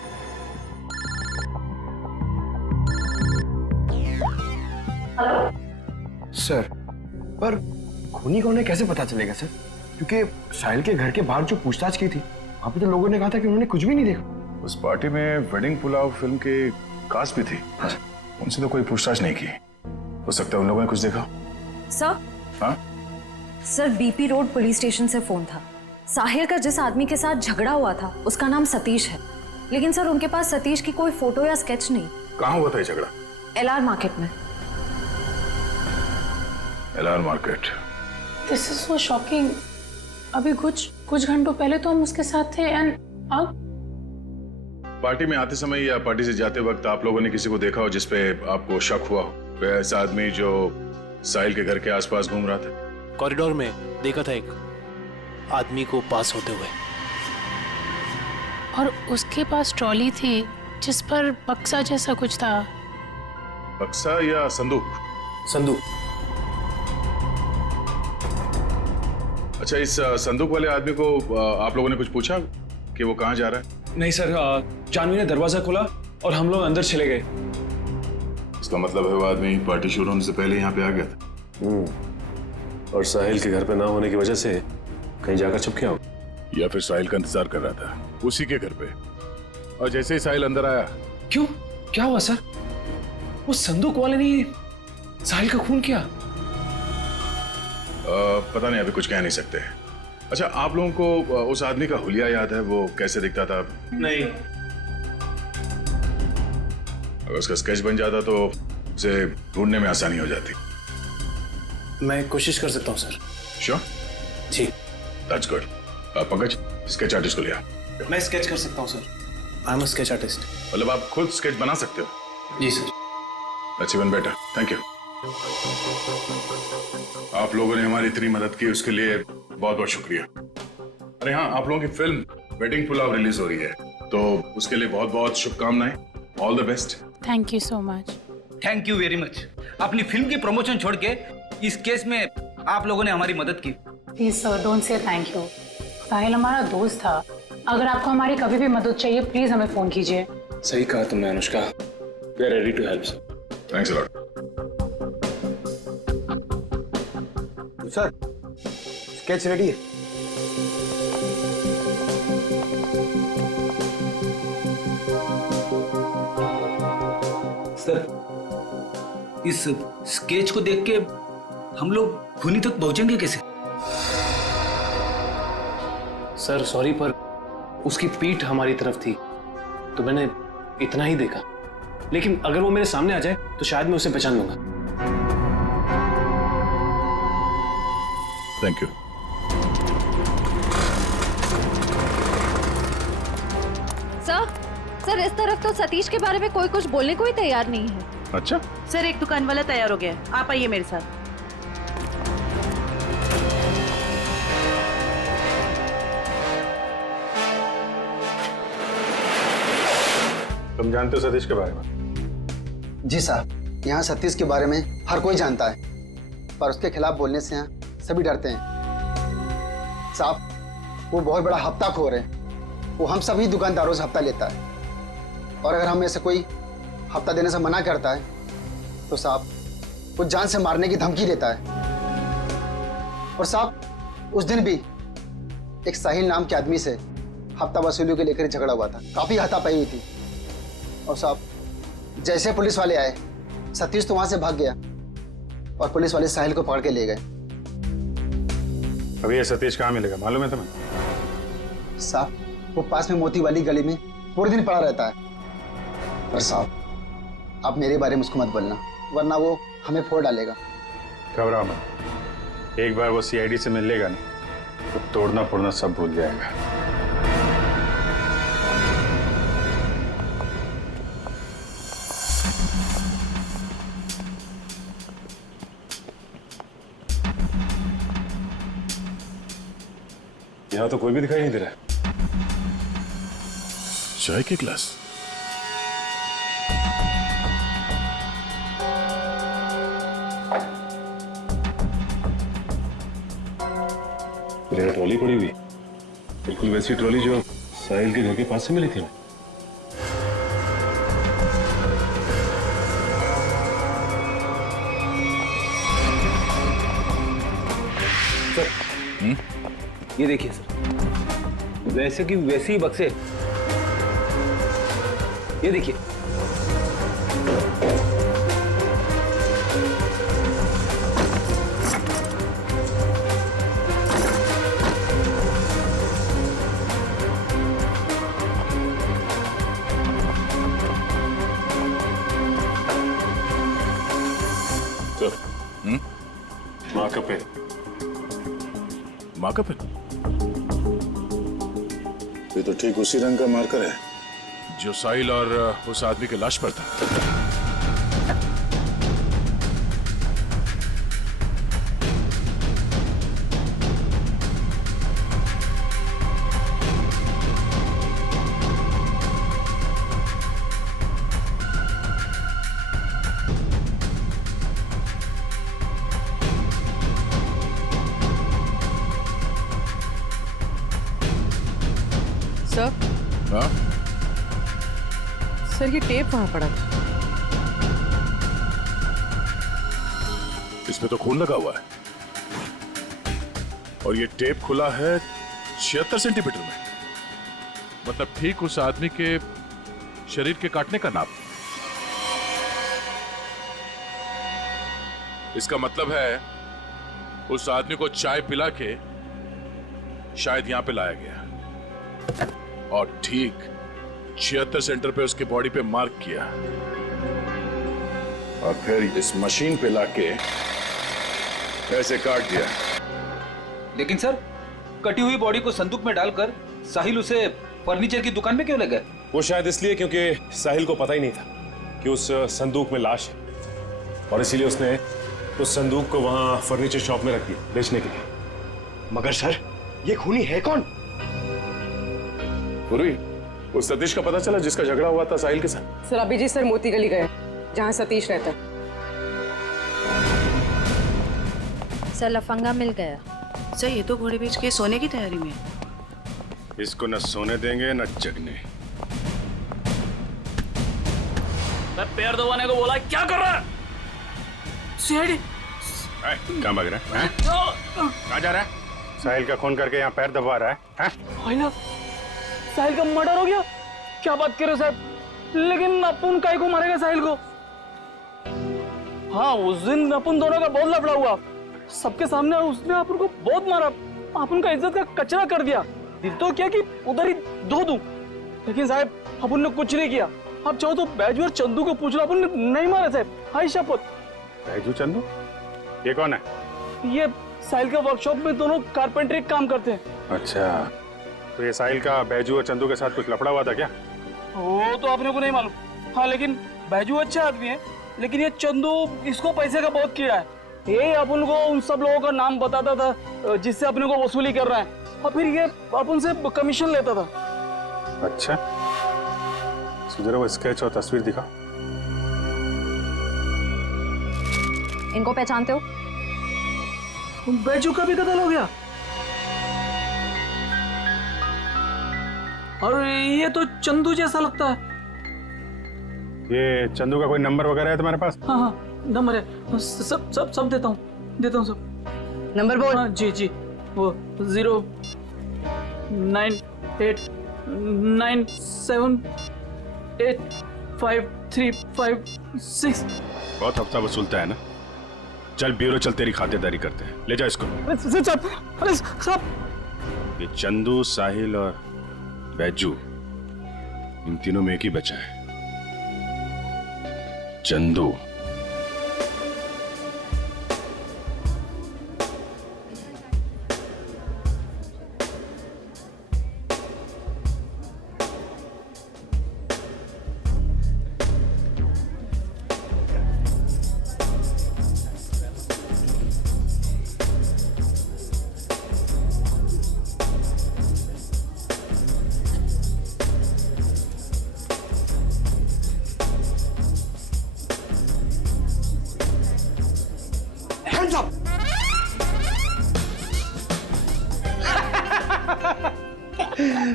सर, पर खूनी को उन्हें कैसे पता चलेगा सर? क्योंकि साहिल के घर के बाहर जो पूछताछ की थी, वहां पे तो लोगों ने कहा था कि उन्होंने कुछ भी नहीं देखा। उस पार्टी में वेडिंग पुलाव फिल्म के कास्ट भी थी। उनसे तो कोई पूछताछ नहीं की। हो सकता है उन लोगों ने कुछ देखा। सर? हाँ? Sir, BP road police station से फोन था। साहिल का जिस आदमी के साथ झगड़ा हुआ था उसका नाम सतीश है, लेकिन सर उनके पास सतीश की कोई फोटो या स्केच नहीं। कहाँ हुआ था ये झगड़ा? LR मार्केट में। LR market? This is so shocking. अभी कुछ घंटों पहले तो हम उसके साथ थे, एंड अब पार्टी में आते समय या पार्टी से जाते वक्त आप लोगों ने किसी को देखा हो जिसपे आपको शक हुआ हो? कोई ऐसा आदमी जो साहिल के घर के आसपास घूम रहा था? कॉरिडोर में देखा था एक आदमी को पास होते हुए। और उसके पास ट्रॉली थी जिस पर बक्सा जैसा कुछ था। बक्सा या संदूक? संदूक। अच्छा, इस संदूक वाले आदमी को आप लोगों ने कुछ पूछा कि वो कहाँ जा रहा है? नहीं सर, जानवी ने दरवाजा खोला और हम लोग अंदर चले गए। इसका मतलब है वो आदमी पार्टी शुरू होने से पहले यहाँ पे आ गया था। और साहिल के घर पे ना होने की वजह से कहीं जाकर छुप गया हो, या फिर साहिल का इंतजार कर रहा था उसी के घर पे। और जैसे ही साहिल अंदर आया। क्यों, क्या हुआ सर? वो संदूक वाले ने साहिल का खून किया? पता नहीं, अभी कुछ कह नहीं सकते। अच्छा, आप लोगों को उस आदमी का हुलिया याद है? वो कैसे दिखता था? नहीं। अगर उसका स्केच बन जाता तो उसे ढूंढने में आसानी हो जाती। मैं कोशिश कर सकता हूँ सर। श्योर? जी। That's good. Pankaj, sketch artist को लिया। मैं स्केच कर सकता हूँ sir. I am a sketch artist. मतलब आप खुद स्केच बना सकते हो? जी sir. That's even better. Thank you. आप लोगों ने हमारी इतनी मदद की, उसके लिए बहुत बहुत शुक्रिया। अरे हाँ, आप लोगों की फिल्म वेडिंग पुलाव रिलीज हो रही है, तो उसके लिए बहुत बहुत शुभकामनाएं। All the best. Thank you so much. Thank you very much. अपनी फिल्म की प्रमोशन छोड़ के इस केस में आप लोगों ने हमारी मदद की। Please sir, don't say thank you. Sahil हमारा दोस्त था। अगर आपको हमारी कभी भी मदद चाहिए, प्लीज हमें फोन कीजिए। सही कहा तुमने Anushka. We are ready to help sir. Thanks a lot. Sir, sketch ready है। सर, इस स्केच को देख के हम लोग खूनी तक पहुंचेंगे कैसे? सर सॉरी, पर उसकी पीठ हमारी तरफ थी तो मैंने इतना ही देखा, लेकिन अगर वो मेरे सामने आ जाए तो शायद मैं उसे पहचान लूंगा। Thank you. सर इस तरफ तो सतीश के बारे में कोई कुछ बोलने को ही तैयार नहीं है। अच्छा सर, एक दुकान वाला तैयार हो गया है, आप आइए मेरे साथ। तुम जानते हो सतीश के बारे में? जी साहब, यहाँ सतीश के बारे में हर कोई जानता है, पर उसके खिलाफ बोलने से यहाँ सभी डरते हैं। साहब, वो बहुत बड़ा हफ्ताखोर है। वो हम सभी दुकानदारों से हफ्ता लेता है, और अगर हमें से कोई हफ्ता देने से मना करता है तो साहब वो जान से मारने की धमकी देता है। और साहब उस दिन भी एक साहिल नाम के आदमी से हफ्ता वसूली को लेकर झगड़ा हुआ था, काफी हाथापाई हुई थी। और साहब जैसे पुलिस वाले आए, सतीश तो वहां से भाग गया और पुलिस वाले साहिल को पकड़ के ले गए। अभी ये सतीश कहाँ मिलेगा मालूम है तुम्हें? साहब वो पास में मोती वाली गली में पूरे दिन पड़ा रहता है। पर साहब आप मेरे बारे में उसको मत बोलना, वरना वो हमें फोड़ डालेगा। घबराओ मत, एक बार वो सीआईडी से मिल लेगा ना तो तोड़ना फोड़ना सब भूल जाएगा। यहाँ तो कोई भी दिखाई नहीं दे रहा। चाय के ग्लास। मेरा ट्रॉली पड़ी हुई, बिल्कुल वैसी ट्रॉली जो साहिल के घर के पास से मिली थी। सर ये देखिए सर, वैसे की वैसे ही बक्से, ये देखिए। माँ का पेन। माँ का पेन? ये तो ठीक उसी रंग का मार्कर है जो साहिल और उस आदमी के लाश पर था। सर, हाँ? सर ये टेप वहां पड़ा था। इसमें तो खून लगा हुआ है और ये टेप खुला है 76 सेंटीमीटर में, मतलब ठीक उस आदमी के शरीर के काटने का नाप। इसका मतलब है उस आदमी को चाय पिला के शायद यहां पे लाया गया और ठीक 76 सेंटर पे उसके बॉडी पे मार्क किया और फिर इस मशीन पे लाके ऐसे काट दिया। लेकिन सर, कटी हुई बॉडी को संदूक में डालकर साहिल उसे फर्नीचर की दुकान में क्यों ले गए? वो शायद इसलिए क्योंकि साहिल को पता ही नहीं था कि उस संदूक में लाश है और इसीलिए उसने उस संदूक को वहां फर्नीचर शॉप में रख दिया बेचने के लिए। मगर सर ये खूनी है कौन? पूरी उस सतीश का पता चला जिसका झगड़ा हुआ था साहिल के साथ? सर अभी जी सर मोती गली गए जहाँ सतीश रहता है। सर लफंगा मिल गया। सर ये तो घोड़े बेच के सोने की तैयारी में है। इसको न सोने देंगे न जगने। पैर दबाने को बोला, क्या कर रहा है? सीआईडी कहाँ भाग रहा है? कहाँ जा रहा है? साहिल का खून करके यहाँ पैर दबा रहा है? ना साहिल का मर्डर हो गया? क्या बात कर रहे हो साहब? लेकिन अपन काहे को मारेगा साहिल को? हाँ उस दिन अपन दोनों का बहुत लफड़ा हुआ, सबके सामने उसने अपन को बहुत मारा, अपन का इज्जत का कचरा कर दिया। दिल तो क्या कि उधर ही धो दूं, लेकिन साहब अपन ने कुछ नहीं किया। आप चाहो तो बैजू और चंदू को पूछ लो, अपन ने नहीं मारा साहब, हाय शपथ। बैजू चंदू ये कौन है? ये साहिल का वर्कशॉप में दोनों कारपेंटरी काम करते हैं। अच्छा, तो ये साहिल का बैजू और चंदू के साथ कुछ लफड़ा हुआ था क्या? वो तो आपने को नहीं मालूम। हाँ लेकिन बैजू अच्छा आदमी है, लेकिन ये चंदू इसको पैसे का बहुत किया है। ये अपन को उन सब लोगों का नाम बताता था जिससे अपने को वसूली कर रहा है, और फिर ये अपन से कमीशन लेता था। अच्छा, जरा वो स्केच और तस्वीर दिखा। इनको पहचानते हो? बैजू का भी कत्ल हो गया? और ये तो चंदू जैसा लगता है। ये चंदू का कोई नंबर वगैरह है तुम्हारे पास? हाँ हाँ नंबर है, सब सब सब देता हूँ सब। नंबर बोल। हाँ, जी जी, वो 09897853556। बहुत हफ्ता वसूलता है ना। चल ब्यूरो चल, तेरी खातिरदारी करते हैं। ले जा इसको। अरे साहब, ये चंदू, साहिल और बैजू, इन तीनों में एक ही बचा है, चंदू।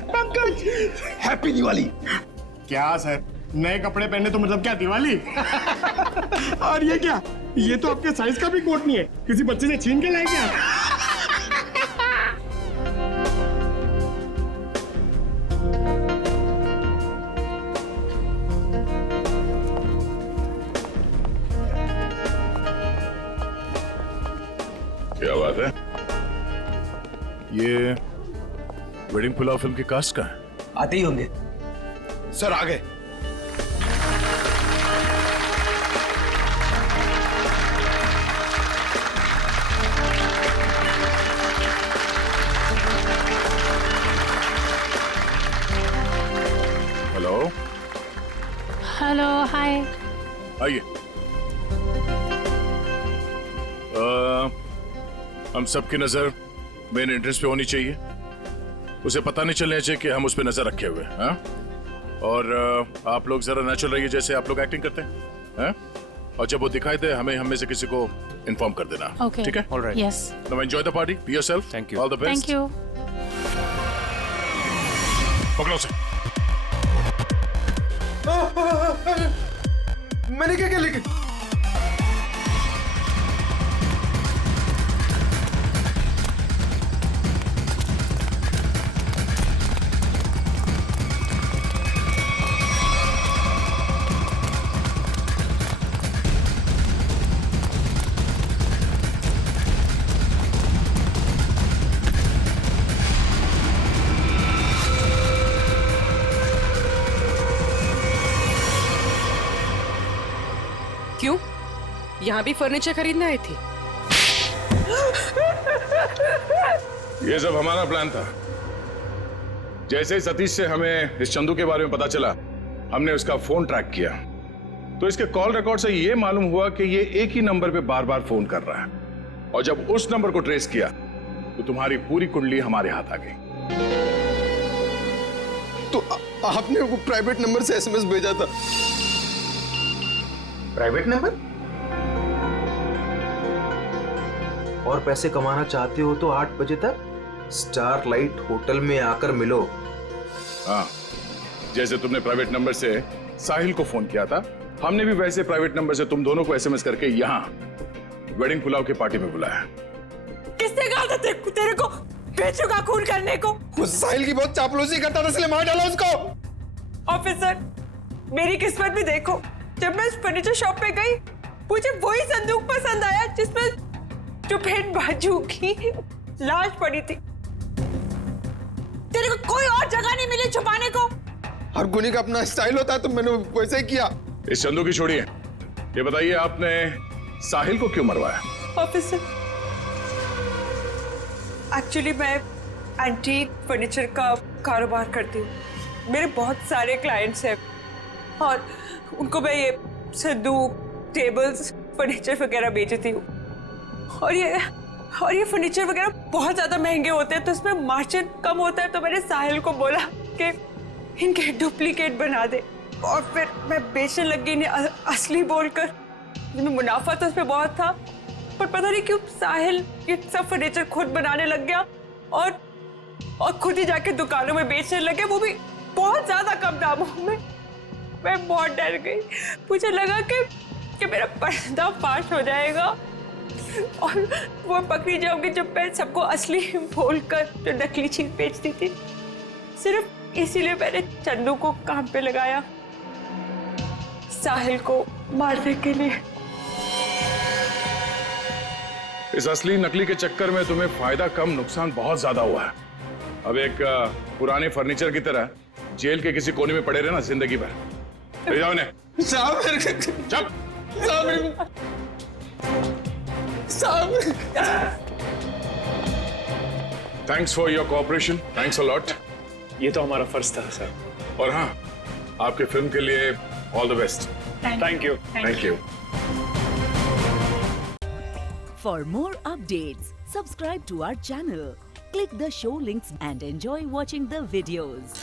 पंकज, हैप्पी दिवाली। क्या सर, नए कपड़े पहने तो मतलब क्या दिवाली? और ये क्या, ये तो आपके साइज का भी कोट नहीं है, किसी बच्चे से छीन के लाए क्या? क्या बात है? ये वेडिंग पुलाव फिल्म की कास्ट का है? आते ही होंगे सर। आ गए। हेलो। हेलो, हाय। आइए। हम सबकी नजर मेन एंट्रेंस पे होनी चाहिए। उसे पता नहीं चलना चाहिए कि हम उस पर नजर रखे हुए हैं। और आप लोग जरा नेचुरल रहिए, जैसे आप लोग एक्टिंग करते हैं। और जब वो दिखाई दे हमें हम में से किसी को इन्फॉर्म कर देना। Okay. ठीक है? Alright. Yes. Now enjoy the party. Be yourself. Thank you. All the best. Thank you. पकड़ो उसे। मैंने क्या लेकिन क्यों? यहाँ भी फर्नीचर खरीदने आई थी? ये सब हमारा प्लान था। जैसे ही सतीश से हमें इस चंदू के बारे में पता चला, हमने उसका फोन ट्रैक किया। तो इसके कॉल रिकॉर्ड से ये मालूम हुआ कि ये एक ही नंबर पे बार बार फोन कर रहा है। और जब उस नंबर को ट्रेस किया तो तुम्हारी पूरी कुंडली हमारे हाथ आ गई। तो आपने वो प्राइवेट नंबर से एसएमएस भेजा था? Private number? और पैसे कमाना चाहते हो तो 8 बजे तक स्टारलाइट होटल में आकर मिलो। हाँ, जैसे तुमने प्राइवेट नंबर से साहिल को फोन किया था, हमने भी वैसे प्राइवेट नंबर से तुम दोनों को एसएमएस करके यहाँ वेडिंग पुलाव की पार्टी में बुलाया। किसने कहा था तेरे को बेचू का खून करने को? उस साहिल की बहुत चापलूसी करता था, इसलिए मार डाला उसको। ऑफिसर, मेरी किस्मत भी देखो, जब मैं उस फर्नीचर शॉप पे गई, मुझे वही संदूक पसंद आया जिसमें चुपेट बाजू की लाश पड़ी थी। तेरे को कोई और जगह नहीं मिली छुपाने को? हर गुनी का अपना स्टाइल होता है, तो मैंने वैसे ही किया। इस चंदू की छोड़िए, ये बताइए आपने साहिल को क्यों मरवाया? ऑफिसर, एक्चुअली मैं एंटीक फर्नीचर का कारोबार करती हूँ। मेरे बहुत सारे क्लाइंट्स हैं और उनको मैं ये संदूक, टेबल्स, फर्नीचर वगैरह बेचती हूँ। और ये फर्नीचर वगैरह बहुत ज़्यादा महंगे होते हैं, तो इसमें मार्जिन कम होता है। तो मैंने साहिल को बोला कि इनके डुप्लीकेट बना दे, और फिर मैं बेचने लगी इन्हें असली बोलकर। जिसमें मुनाफा तो उसमें बहुत था, पर पता नहीं क्यों साहिल ये सब फर्नीचर खुद बनाने लग गया और खुद ही जाके दुकानों में बेचने लगे, वो भी बहुत ज़्यादा कम दामों में। मैं बहुत डर गई, मुझे लगा कि मेरा पर्दाफाश हो जाएगा। और वो पकड़ी जाऊंगी जब मैं सबको असली बोलकर जो नकली चीज बेचती थी। सिर्फ इसीलिए मैंने चंदू को काम पे लगाया, साहिल को मारने के लिए। इस असली नकली के चक्कर में तुम्हें फायदा कम नुकसान बहुत ज्यादा हुआ है। अब एक पुराने फर्नीचर की तरह जेल के किसी कोने में पड़े रहना जिंदगी भर। ले जाओ इन्हें। चुप। Thanks for your cooperation, thanks a lot. ये तो हमारा फर्ज था सर। और हाँ, आपके फिल्म के लिए all the best. Thank you. Thank you. For more updates, subscribe to our channel, click the show links and enjoy watching the videos.